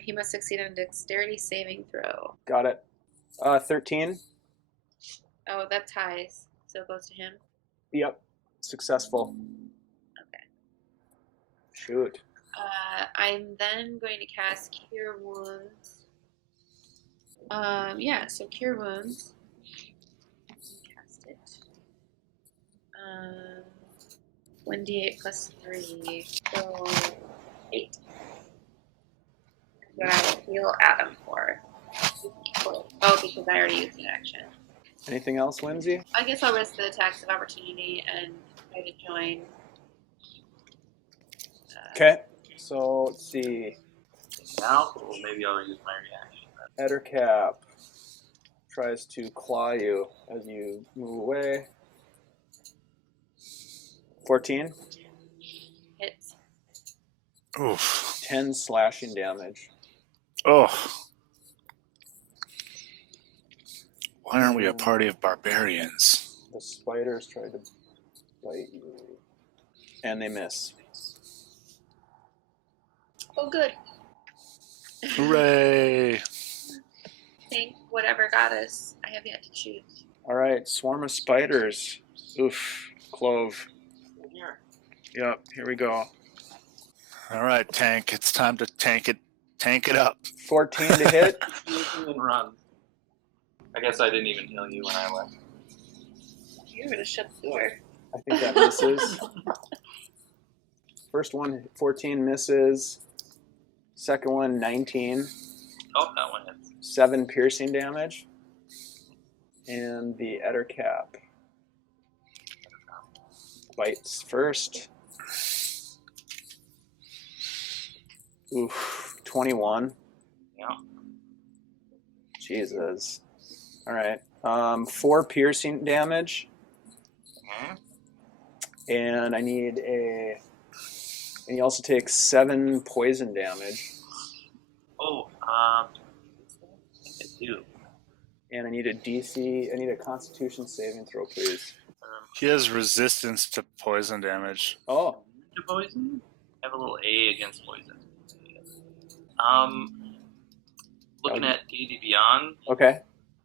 He must succeed on Dexterity saving throw. Got it. 13. Oh, that ties, so it goes to him. Yep. Successful. Okay. Shoot. I'm then going to cast Cure Wounds. So Cure Wounds. Cast it. 1d8 plus 3, so 8. What I will heal Adam for. Oh, because I already used an action. Anything else, Whimsy? I guess I'll risk the attacks of opportunity and try to join. Okay. So let's see. now, or maybe I'll use my reaction. Ettercap tries to claw you as you move away. 14. Hits. Oof. 10 slashing damage. Oh. Why aren't we a party of barbarians? The spiders try to bite you. And they miss. Oh, good. Hooray! Thank whatever goddess I have yet to choose. Alright, swarm of spiders. Oof. Clove. Here. Yep, here we go. All right, tank. It's time to tank it. Tank it up. 14 to hit. And run. I guess I didn't even heal you when I left. You're gonna shut the door. I think that misses. First one, 14 misses. Second one, 19. Oh, that one hits. 7 piercing damage. And the Ettercap bites first. Oof, 21. Yeah. Jesus. All right. 4 piercing damage. Okay. And I need a... And he also takes 7 poison damage. Oh, I do. And I need a DC... I need a Constitution saving throw, please. He has resistance to poison damage. Oh. To poison? I have a little A against poison. Looking at D&D Beyond, Okay.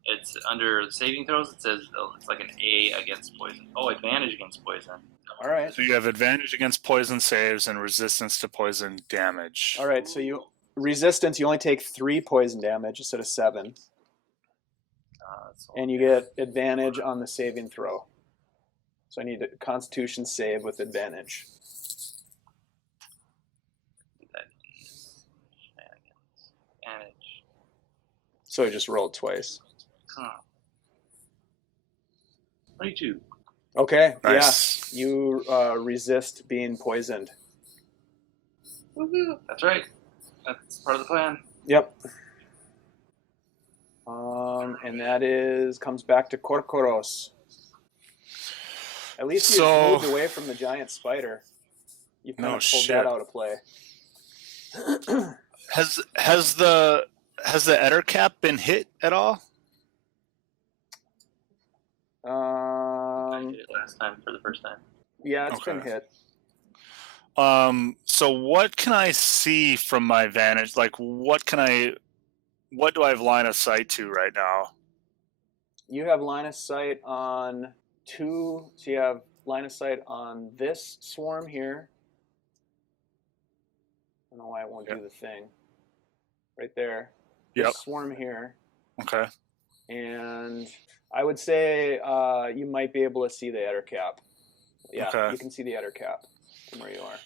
it's under saving throws. It says it's like an A against poison. Oh, advantage against poison. All right. So you have advantage against poison saves and resistance to poison damage. All right. So you... Resistance, you only take 3 poison damage instead of 7. And you get advantage on the saving throw. So I need a Constitution save with advantage. Advantage. So I just rolled twice. Huh. 22. Okay, Nice. yeah. You resist being poisoned. Woohoo! That's right. That's part of the plan. Yep. And that comes back to Korkoros. At least you've moved away from the giant spider. You've kind of pulled that out of play. Has the Ettercap been hit at all? I did it last time for the first time. Yeah, it's been hit. So what can I see from my vantage? Like, what do I have line of sight to right now? You have line of sight on 2. So you have line of sight on this swarm here. I don't know why it won't do the thing. Right there. this swarm here, Okay. and I would say you might be able to see the Ettercap. Yeah, Okay. you can see the Ettercap from where you are.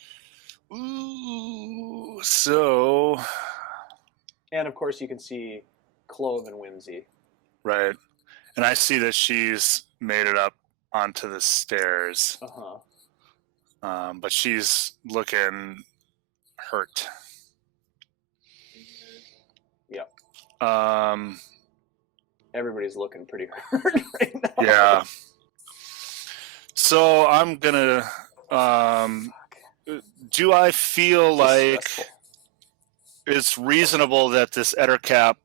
Ooh, so And of course, you can see Clove and Whimsy. right, and I see that she's made it up onto the stairs, but she's looking hurt. Yep. Everybody's looking pretty hurt right now. Yeah. So I'm gonna. Do I feel It's like stressful. it's reasonable that this Ettercap,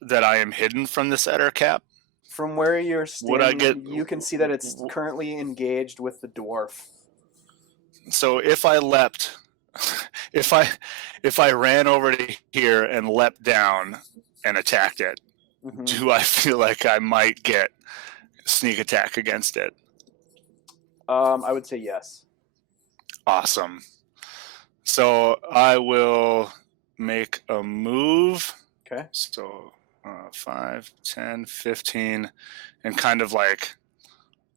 that I am hidden from this Ettercap? From where you're Would I standing, get? you can see that it's currently engaged with the dwarf. So if I leapt, if I ran over to here and leapt down and attacked it, do I feel like I might get sneak attack against it? I would say yes. Awesome. So I will make a move. Okay. So 5, 10, 15, and kind of like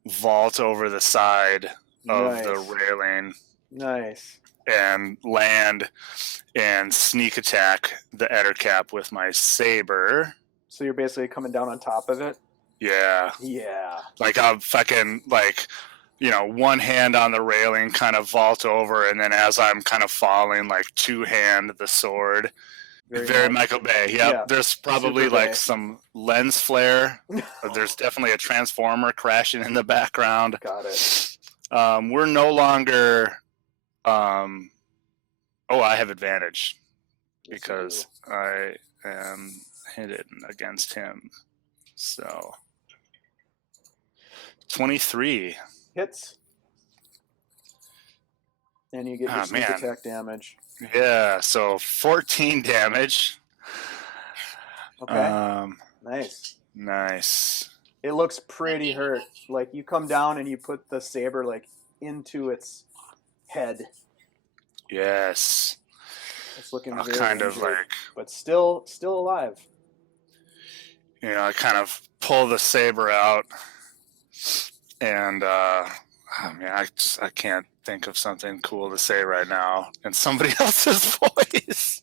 vault over the side of the railing. Nice. And land and sneak attack the Ettercap with my saber. So you're basically coming down on top of it? Yeah. Yeah. Like I'm fucking like, one hand on the railing, kind of vault over, and then as I'm kind of falling, like two hand the sword. Very Michael Bay. Yep. Yeah. There's probably Super like Bay. some lens flare. There's definitely a transformer crashing in the background. Got it. We're no longer. I have advantage because I am hidden against him. So 23 hits, and you get your sneak attack damage. Yeah, so 14 damage. Okay. Nice. It looks pretty hurt. Like you come down and you put the saber like into its head. Yes. It's looking I'll very kind injured, of like, but still alive. I kind of pull the saber out, and I can't think of something cool to say right now in somebody else's voice.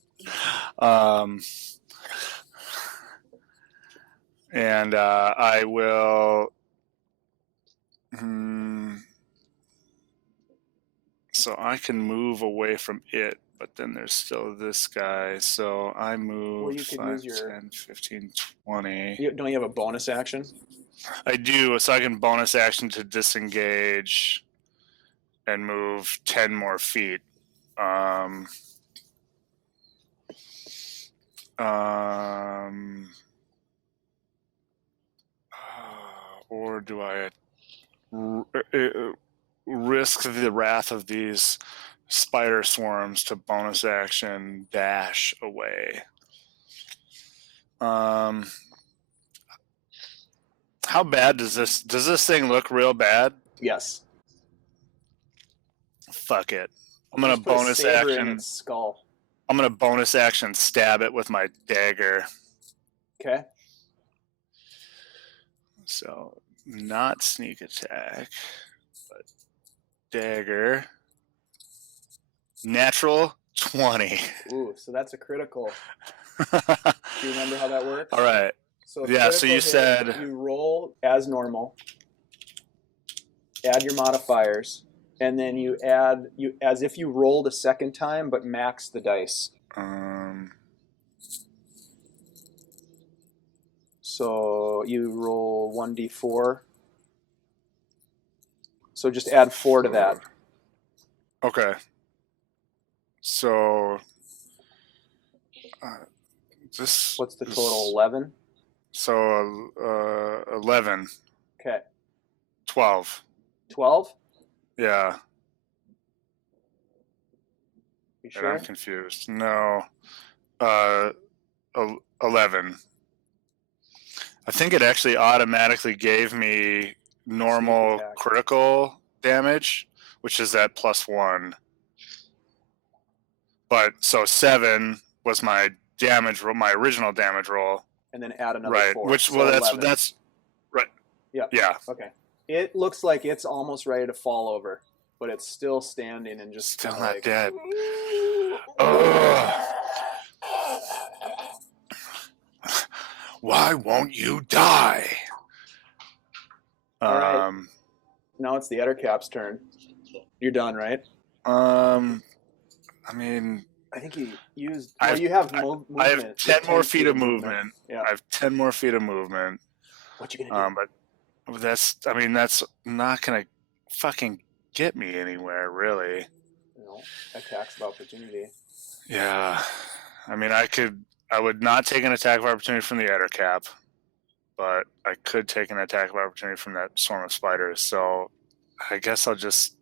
And I will. So I can move away from it, but then there's still this guy. So I move Well, you could 5, use your 10, 15, 20. Don't you have a bonus action? I do, so I can bonus action to disengage and move 10 more feet. Or do I risk the wrath of these spider swarms to bonus action dash away? How bad does this thing look? Real bad? Yes. Fuck it. I'm gonna Just put a bonus saber action. in its skull. I'm gonna bonus action stab it with my dagger. Okay. So not sneak attack, but dagger. Natural 20. Ooh, so that's a critical. Do you remember how that works? All right. So yeah, so you said you roll as normal, add your modifiers, and then you add as if you rolled a second time, but max the dice. So you roll 1d4. So just add 4 to that. Okay. So this. What's the total? 11. So 11. Okay. 12. 12. Yeah. You sure? And I'm confused. No. 11. I think it actually automatically gave me normal critical damage, which is at +1. But so 7 was my damage roll, my original damage roll. and then add another Right. 4. Which so 11. that's right. Yeah. Yeah. Okay. It looks like it's almost ready to fall over, but it's still standing and just Still kinda not like, dead. Ugh. Why won't you die? All right. Now it's the Ettercap's turn. You're done, right? I mean, I think you used. I Well, have- you have I- movement. I have You 10 more feet of movement. Yeah. I have 10 more feet of movement. What you gonna do? But that's not gonna fucking get me anywhere, really. Attacks of opportunity. Yeah. I mean, I would not take an attack of opportunity from the Ettercap, but I could take an attack of opportunity from that swarm of spiders. So I guess I'll just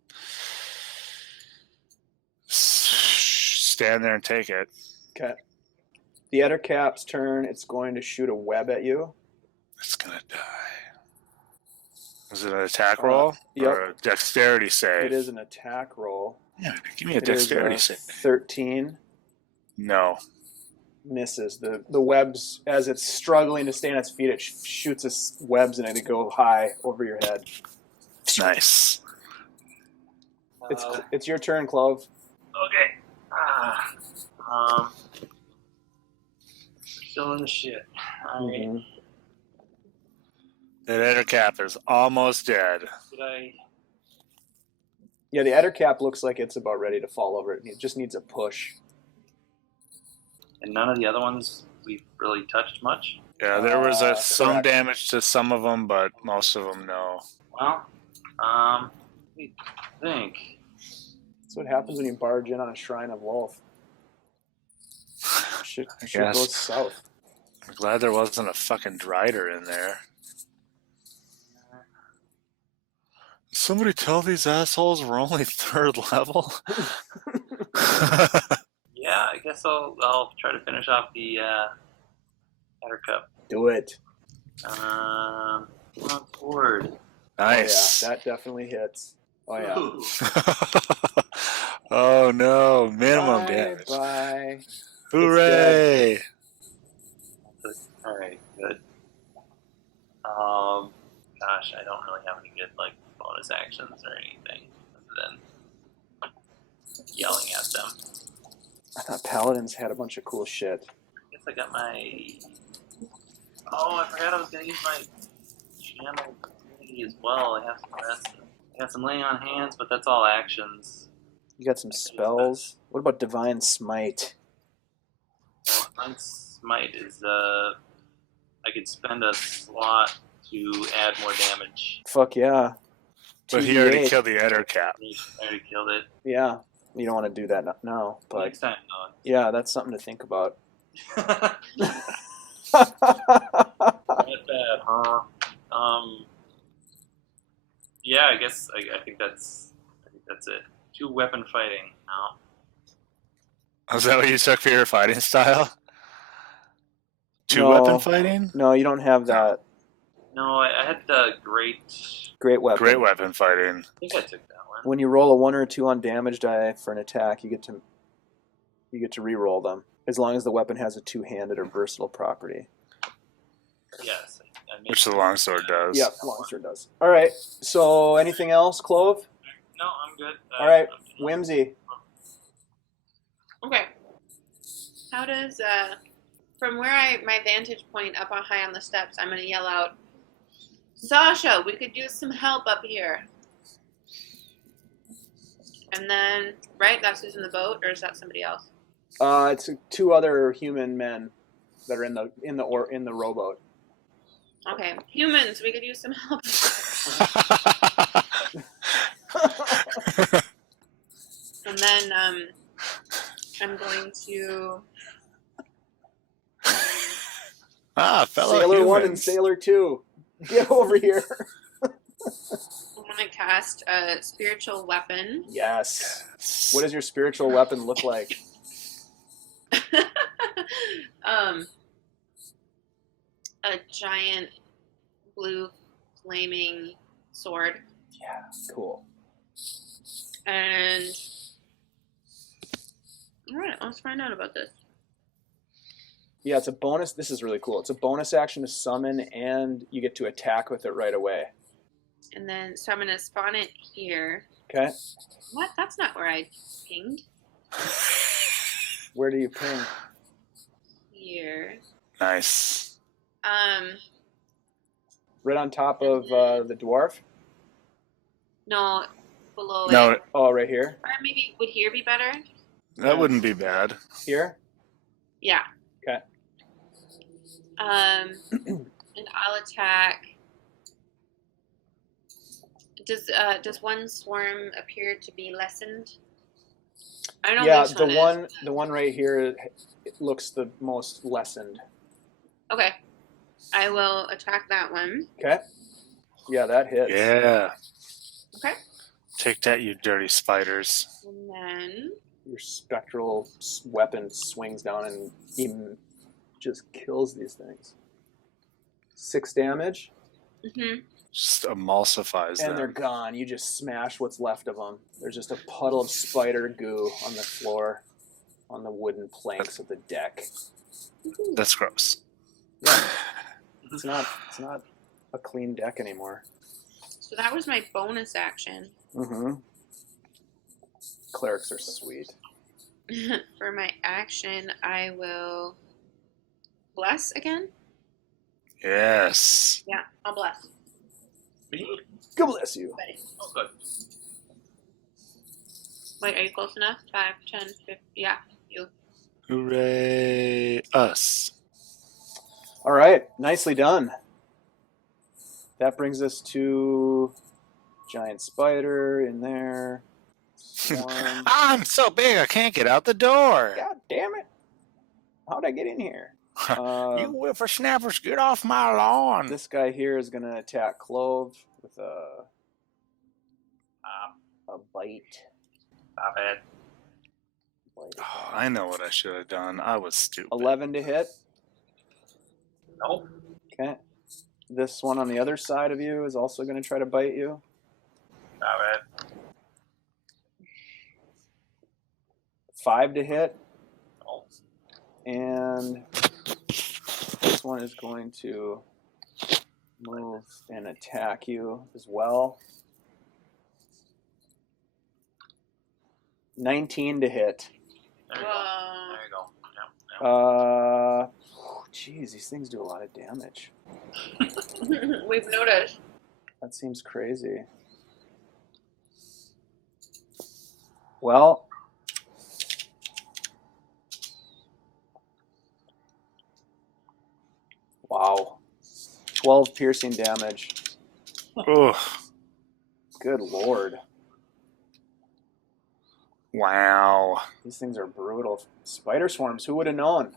stand there and take it. Okay. The Ettercap's turn. It's going to shoot a web at you. It's gonna die. Is it an attack roll Yep. or a dexterity save? It is an attack roll. Yeah, give me a It is dexterity save. 13. No. Misses. The webs, as it's struggling to stay on its feet, it shoots its webs and it go high over your head. Nice. It's your turn, Clove. Okay. Still in the shit. Alright. Mhm. That Ettercap is almost dead. Did I? Yeah, the Ettercap looks like it's about ready to fall over. It just needs a push. And none of the other ones we've really touched much. Yeah, there was some correct. damage to some of them, but most of them no. Well, I think. That's what happens when you barge in on a Shrine of Wolf. Shit guess. goes south. I'm glad there wasn't a fucking Drider in there. Somebody tell these assholes we're only 3rd level? Yeah, I guess I'll try to finish off the Buttercup. Do it. Forward. Nice. Oh, yeah, that definitely hits. Oh, yeah. Ooh. Oh no, minimum Bye, damage. bye. Hooray! All right, good. Gosh, I don't really have any good bonus actions or anything other than yelling at them. I thought Paladins had a bunch of cool shit. I guess I got my. Oh, I forgot I was gonna use my channel ability as well. I have some rest. I got some laying on hands, but that's all actions. You got some spells. What about Divine Smite? Divine Smite is I could spend a slot to add more damage. Fuck yeah. But he already 2d8. killed the Ettercap. I already killed it. Yeah. You don't want to do that now, but Next time, no. yeah, that's something to think about. Not bad, huh? Yeah, I guess I think that's it. 2 weapon fighting now. Is that what you took for your fighting style? 2 No. weapon fighting? No, you don't have that. No, I had the great Great Great weapon fighting. I think I took that one. When you roll a 1 or 2 on damage die for an attack, you get to re-roll them, as long as the weapon has a 2-handed or versatile property. Yes. Which the longsword does. Yep, longsword does. All right. So, anything else, Clove? No, I'm good. All right, Whimsy. Okay. How does from where my vantage point up on high on the steps, I'm gonna yell out, Sasha, we could use some help up here. And then, right, that's who's in the boat, or is that somebody else? It's 2 other human men that are in the rowboat. Okay, humans, we could use some help. And then I'm going to Fellow Sailor humans. 1 and Sailor 2, get over here. I'm gonna cast a spiritual weapon. Yes. What does your spiritual weapon look like? A giant blue flaming sword. Yeah, cool. And all right, let's find out about this. Yeah, it's a bonus. This is really cool. It's a bonus action to summon, and you get to attack with it right away. And then, so I'm gonna spawn it here. Okay. What? That's not where I pinged. Where do you ping? Here. Nice. Right on top of the dwarf? No, below No, it. Oh, right here? Or maybe would here be better? that wouldn't be bad. Here? Yeah. Okay. And I'll attack. Does one swarm appear to be lessened? I don't know. Yeah, which one is. the one right here, it looks the most lessened. Okay. I will attack that one. Okay. Yeah, that hits. Yeah. Okay. Take that, you dirty spiders. And then Your spectral weapon swings down and even just kills these things. 6 damage, Just emulsifies and they're them. gone. You just smash what's left of them. There's just a puddle of spider goo on the floor, on the wooden planks of the deck. That's gross. Yeah, it's not a clean deck anymore. so that was my bonus action. Mm-hmm. Clerics are sweet. For my action, I will bless again. Yes. Yeah, I'll bless. Me? God bless you. Ready. Oh, good. Wait, are you close enough? 5, 10, 15. Yeah, you. Hooray, us. All right, nicely done. That brings us to giant spider in there. Swarm. I'm so big I can't get out the door. God damn it! How'd I get in here? You whippersnappers, get off my lawn. This guy here is gonna attack Clove with a bite. Stop it. Bite Oh, I know what I should have done. I was stupid. 11 to hit. Nope. Okay. This one on the other side of you is also gonna try to bite you. Stop it. 5 to hit. Nope. And this one is going to move and attack you as well. 19 to hit. There you go. Whoa. There you go. Yep. Geez, these things do a lot of damage. We've noticed. That seems crazy. Well, wow. 12 piercing damage. Ugh. Good lord. Wow. These things are brutal. Spider swarms, who would have known?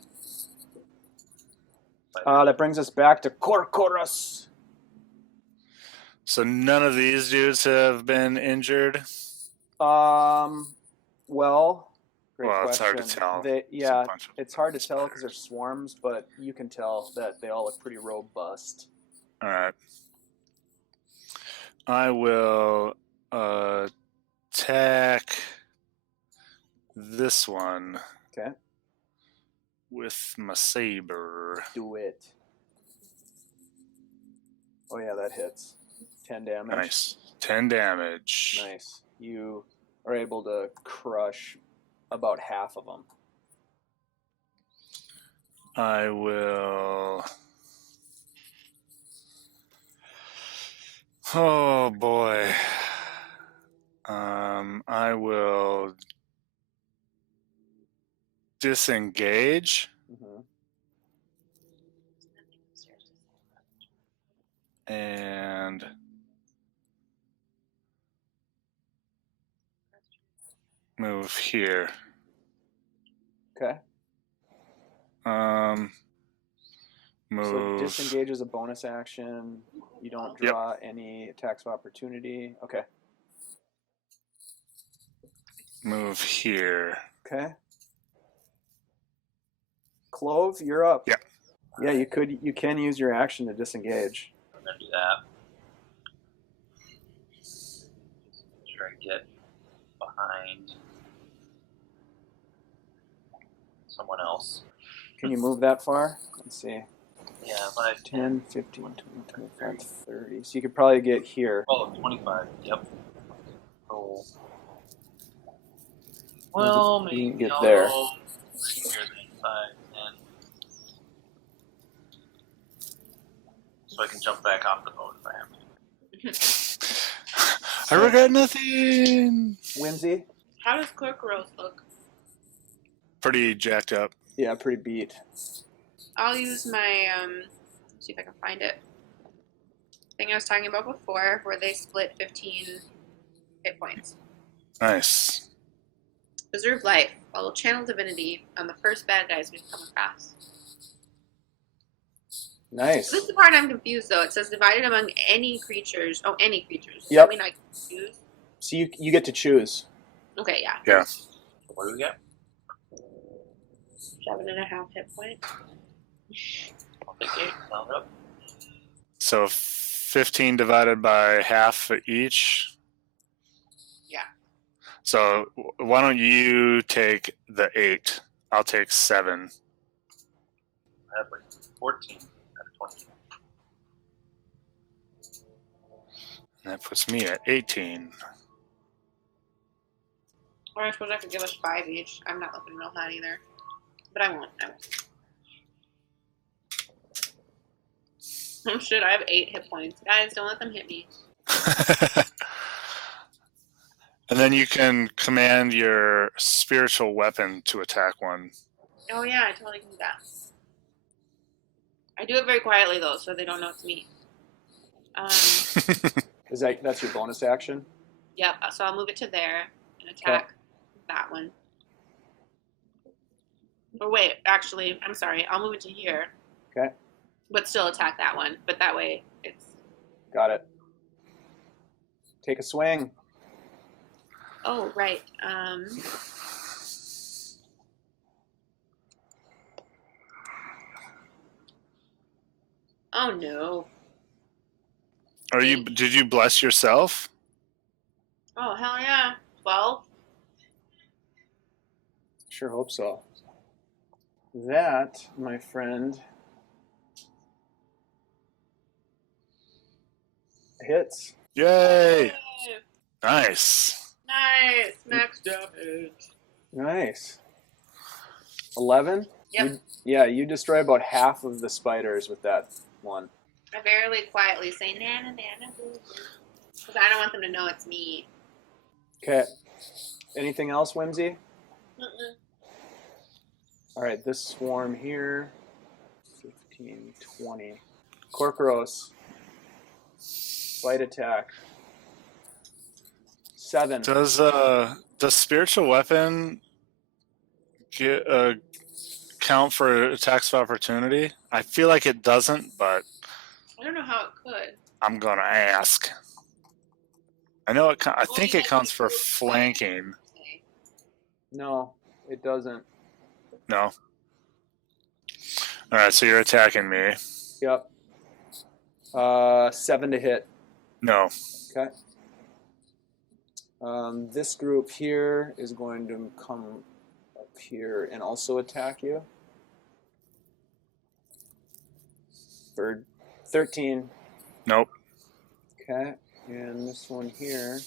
That brings us back to Korkorus. So none of these dudes have been injured? Well, great Well, question. it's hard to tell. They, It's a yeah, bunch of it's hard to tell because spiders. they're swarms, but you can tell that they all look pretty robust. All right. I will attack this one Okay, with my saber. do it. Oh yeah, that hits. 10 damage. Nice. 10 damage. Nice. You are able to crush about half of them. I will. Oh boy. I will disengage Mm-hmm. and move here. Okay. Move. So disengage is a bonus action. You don't Yep. draw any attacks of opportunity. Okay. Move here. Okay. Clove, you're up. Yeah. Yeah, you can use your action to disengage. I'm gonna do that. Try and get behind someone else. Can you move that far? Let's see. Yeah, 5, 10, 15, 20, 25, 30. So you could probably get here. Oh, 25. Yep. Oh. Well, You can maybe get I'll there. go right here then. 5, 10. So I can jump back off the boat if I have to. I regret nothing. Whimsy? How does Corcoros look? Pretty jacked up. Yeah, pretty beat. I'll use my see if I can find it. Thing I was talking about before, where they split 15 hit points. Nice. Preserve life. Follow channel divinity on the first bad guys we've come across. Nice. This is the part I'm confused though. It says divided among any creatures. Oh, any creatures. Does Yep. that mean I can choose? So you get to choose. Okay, yeah. Yeah. What do we get? 7.5 hit points. I'll take 8. Round up. So 15 divided by half each. Yeah. So why don't you take the 8? I'll take 7. I have like 14 out of 20. And that puts me at 18. Or I suppose I could give us 5 each. I'm not looking real hot either. But I won't. Oh shit, I have 8 hit points. Guys, don't let them hit me. And then you can command your spiritual weapon to attack one. Oh yeah, I totally can do that. I do it very quietly though, so they don't know it's me. That's your bonus action? Yep, so I'll move it to there and attack that one. Or wait, actually, I'm sorry. I'll move it to here. Okay. But still attack that one. But that way it's... Got it. Take a swing. Oh, right. Oh, no. Did you bless yourself? Oh, hell yeah. 12? Sure hope so. That, my friend, hits. Yay! Nice. Nice. Max damage. Nice. 11? Yep. You destroy about half of the spiders with that one. I very quietly say, Nana, Nana, boo, boo. Because I don't want them to know it's me. Okay. Anything else, Whimsy? Mm-mm. All right, this swarm here, 15, 20. Corcoros, bite attack. 7. Does spiritual weapon get count for attacks of opportunity? I feel like it doesn't, but I don't know how it could. I'm gonna ask. I know it. I think it counts for Okay. flanking. No, it doesn't. No. All right, so you're attacking me. Yep. 7 to hit. No. Okay. This group here is going to come up here and also attack you. For 13. Nope. Okay. And this one here,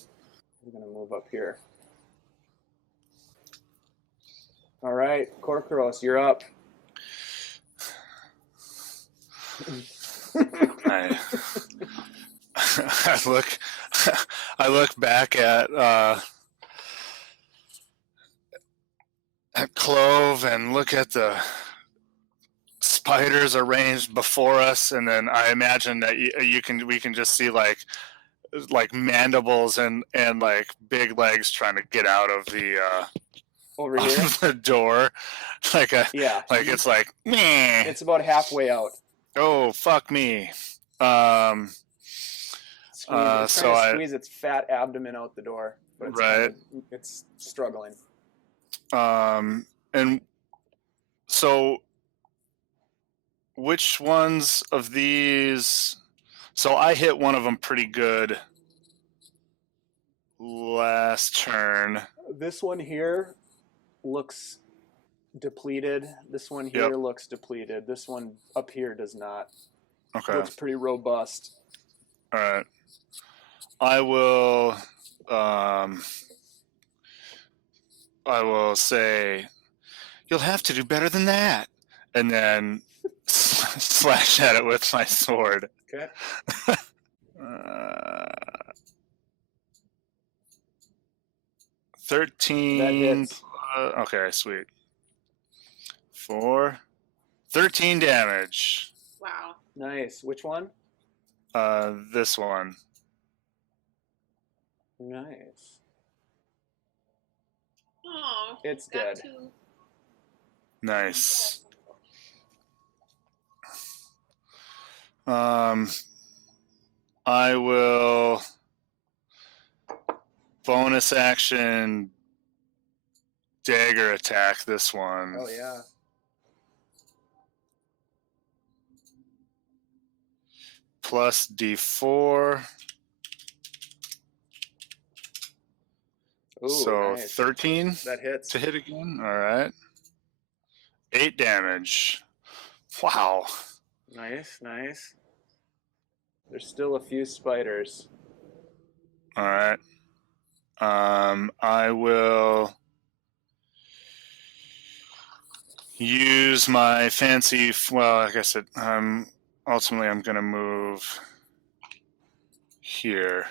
we're going to move up here. All right, Corcoros, you're up. I look back at Clove and look at the spiders arranged before us, and then I imagine that we can just see like mandibles and like big legs trying to get out of the Over here? of the door, Yeah. it's like meh. It's about halfway out. Oh fuck me. It's trying so to I- squeeze its fat abdomen out the door. But it's Right. It's struggling. And so which ones of these? So I hit one of them pretty good last turn. This one here looks depleted. This one here Yep. looks depleted. This one up here does not. Okay. Looks pretty robust. All right. I will. I will say, you'll have to do better than that, and then slash at it with my sword. Okay. 13. That hits. Okay, sweet. 13 damage. Wow. Nice. Which one? This one. Nice. Oh, It's got dead. to- Nice. I will bonus action dagger attack this one. Oh yeah. Plus D4. Ooh, So nice. 13 That hits. to hit again. All right. 8 damage. Wow. Nice, nice. There's still a few spiders. All right. I will use my fancy. Well, I guess ultimately I'm gonna move here.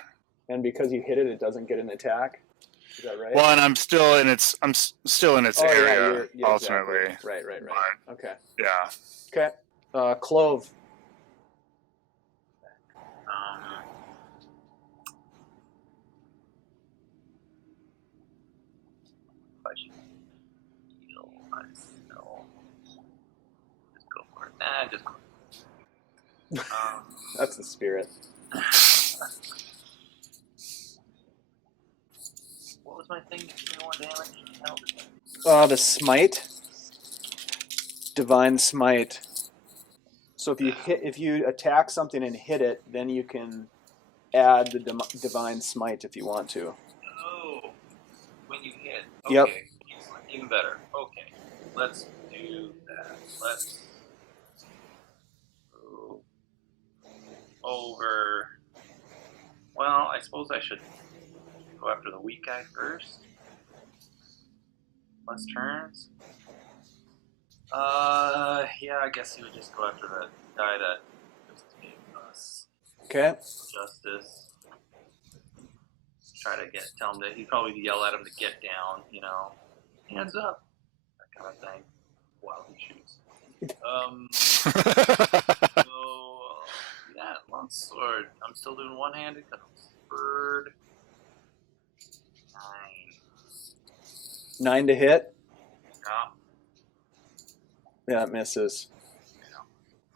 And because you hit it, it doesn't get an attack. Is that right? Well, and I'm still in its. Still in its Oh, yeah, area. yeah, ultimately, exactly. Right. But, Okay. yeah. Okay. Clove. If I should heal myself, just go for it. Just go. That's the spirit. What was my thing? Give me more damage. Help. The smite. Divine smite. So if you attack something and hit it, then you can add the divine smite if you want to. Oh, when you hit. Okay. Yep. Excellent. Even better. Okay. Let's do that. Let's go over. Well, I suppose I should go after the weak guy first. Less turns. Yeah, I guess he would just go after that guy that just gave us Okay. justice. Try to tell him that he'd probably yell at him to get down, hands up, that kind of thing, while he shoots. Yeah, longsword. I'm still doing one-handed because I'm spurred. 9. 9 to hit. Yeah. Yeah, it misses.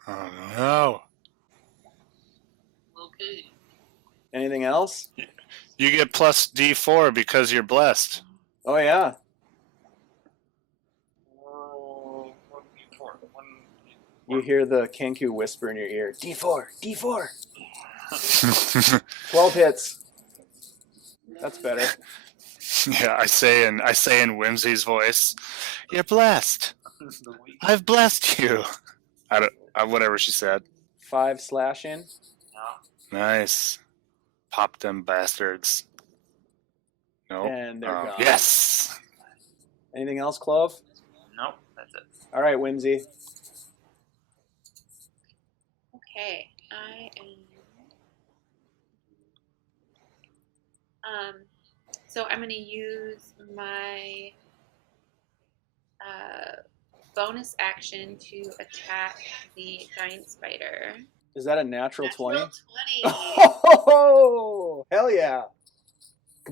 Oh no. Okay. Anything else? You get plus D4 because you're blessed. Oh yeah. You hear the Kenku whisper in your ear. D4, D4. 12 hits. That's better. Yeah, I say in Whimsy's voice, "You're blessed. I've blessed you." Whatever she said. 5 slashing. Nice. Pop them bastards. Nope. And they're gone. Yes. Anything else, Clove? Nope, that's it. All right, Whimsy. Okay, I am. So I'm going to use my bonus action to attack the giant spider. Is that a natural 20? 20. Oh, hell yeah.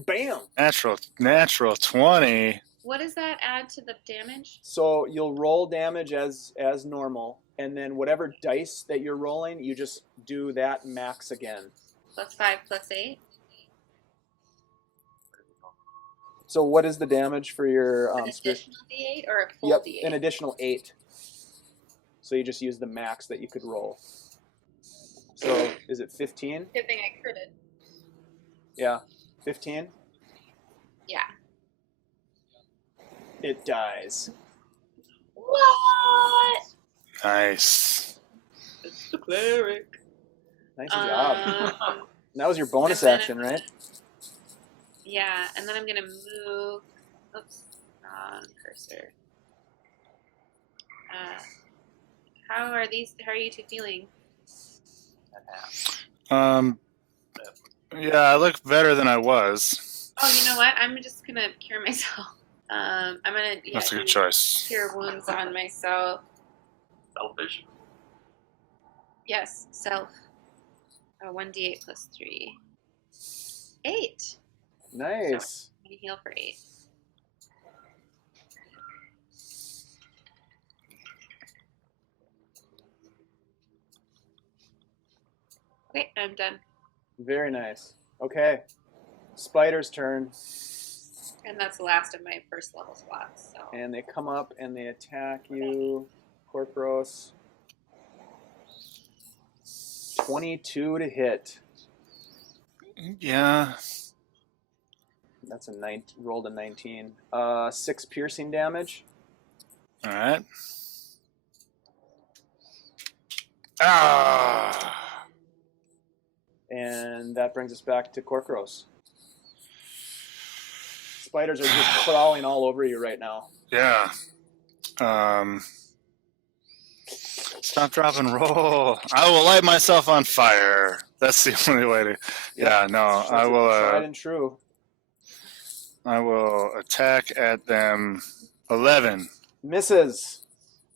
Bam. Natural 20. What does that add to the damage? So you'll roll damage as normal, and then whatever dice that you're rolling, you just do that max again. Plus 5, plus 8. So what is the damage for your An additional D8 or a full Yep, D8? an additional 8. So you just use the max that you could roll. So is it 15? Good thing I critted. Yeah, 15. Yeah. It dies. What? Nice. It's the cleric. Nice job. And that was your bonus and then action, right? Yeah, and then I'm gonna move. Oops, wrong cursor. How are you two feeling? Yeah, I look better than I was. Oh, you know what? I'm just gonna cure myself. I'm gonna That's a good do choice. cure wounds on myself. Selfish. Yes, self. 1d8 plus 3. 8. Nice. I'm gonna heal for 8. Okay, I'm done. Very nice. Okay. Spider's turn. And that's the last of my first level slots. So And they come up and they attack you, Corporos. 22 to hit. Yeah. That's rolled a 19. 6 piercing damage. All right. Ah. And that brings us back to Corcoros. Spiders are just crawling all over you right now. Yeah. Stop, drop, and roll. I will light myself on fire. That's the only way to. Yeah, no, That's I will. tried and true. I will attack at them. 11. Misses.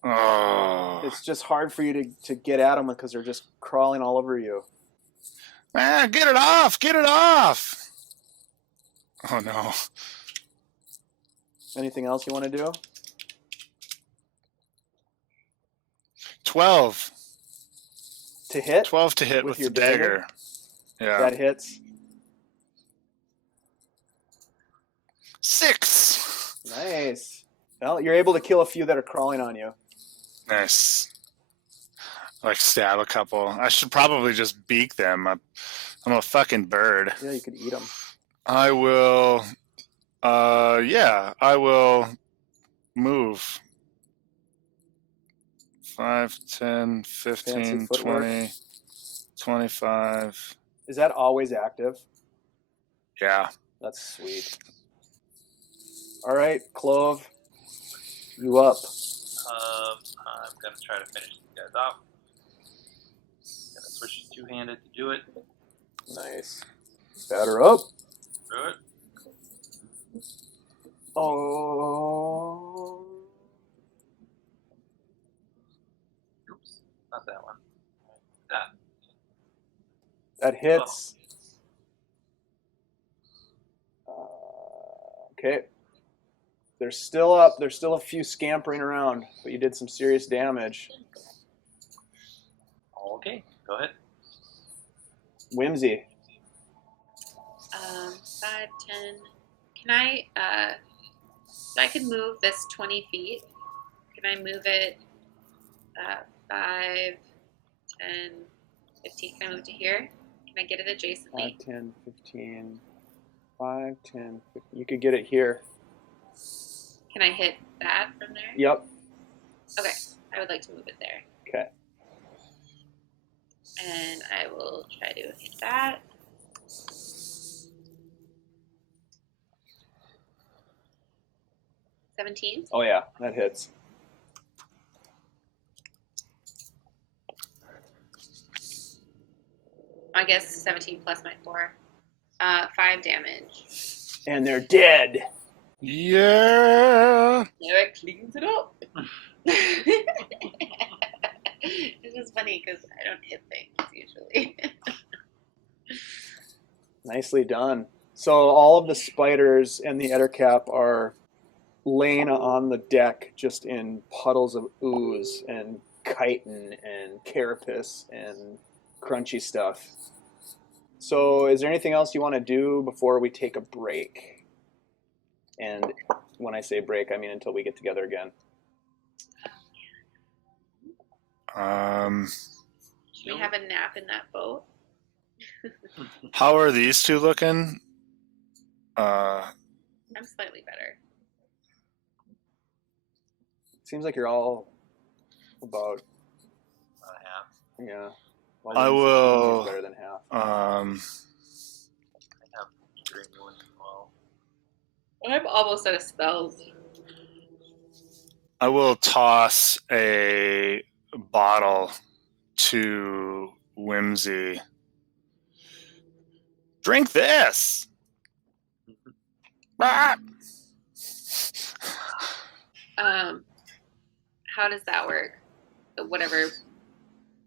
Oh. It's just hard for you to get at them because they're just crawling all over you. Man, get it off! Get it off! Oh no. Anything else you want to do? 12. To hit? 12 to hit with your the dagger. Yeah. That hits. 6. Nice. Well, you're able to kill a few that are crawling on you. Nice. Like stab a couple. I should probably just beak them. I'm a fucking bird. Yeah, you could eat them. I will. Yeah, I will move. 5, 10, 15, 20, 25. Is that always active? Yeah. That's sweet. All right, Clove, you up. I'm gonna try to finish these guys off. Gonna switch to two-handed to do it. Nice. Batter up. Through it. Oh. Oops, not that one. That. That hits. Okay. They're still up. There's still a few scampering around, but you did some serious damage. Okay, go ahead. Whimsy. 5, 10. Can I? So I can move this 20 feet. Can I move it? 5, 10, 15. Can I move to here? Can I get it 5, adjacently? 10, 15. 5, 10, 15. You could get it here. Can I hit that from there? Yep. Okay, I would like to move it there. Okay. And I will try to hit that. $17. Oh yeah, that hits. I guess 17 plus my 4. 5 damage. And they're dead. Yeah. Now it cleans it up. This is funny because I don't hit things usually. Nicely done. So all of the spiders and the ettercap are laying on the deck just in puddles of ooze and chitin and carapace and crunchy stuff. So is there anything else you want to do before we take a break? And when I say break, I mean until we get together again. We have a nap in that boat. How are these two looking? I'm slightly better. Seems like you're all about, Half. yeah. Well, I Whimsy's will. better than half. I have drink one as well. I'm almost out of spells. I will toss a bottle to Whimsy. Drink this. Ah! How does that work? Whatever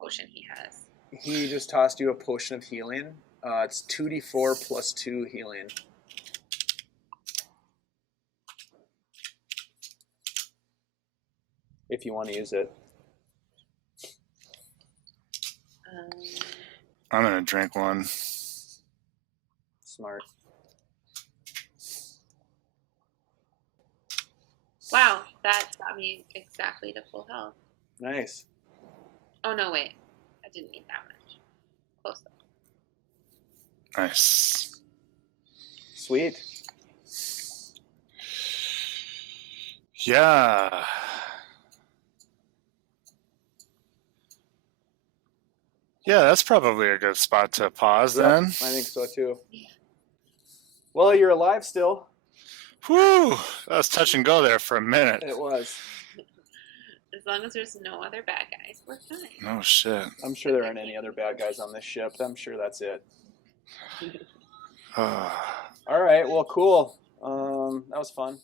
potion he has. He just tossed you a potion of healing. It's 2d4 plus 2 healing. If you want to use it. I'm gonna drink one. Smart. Wow, that got me exactly to full health. Nice. Oh no, wait, I didn't need that much. Close though. Nice. Sweet. Yeah. Yeah, that's probably a good spot to pause Yep, then. I think so too. Yeah. Well, you're alive still. Whew, that was touch and go there for a minute. It was. As long as there's no other bad guys, we're fine. Oh shit. I'm sure there aren't any other bad guys on this ship. I'm sure that's it. All right. Well, cool. That was fun.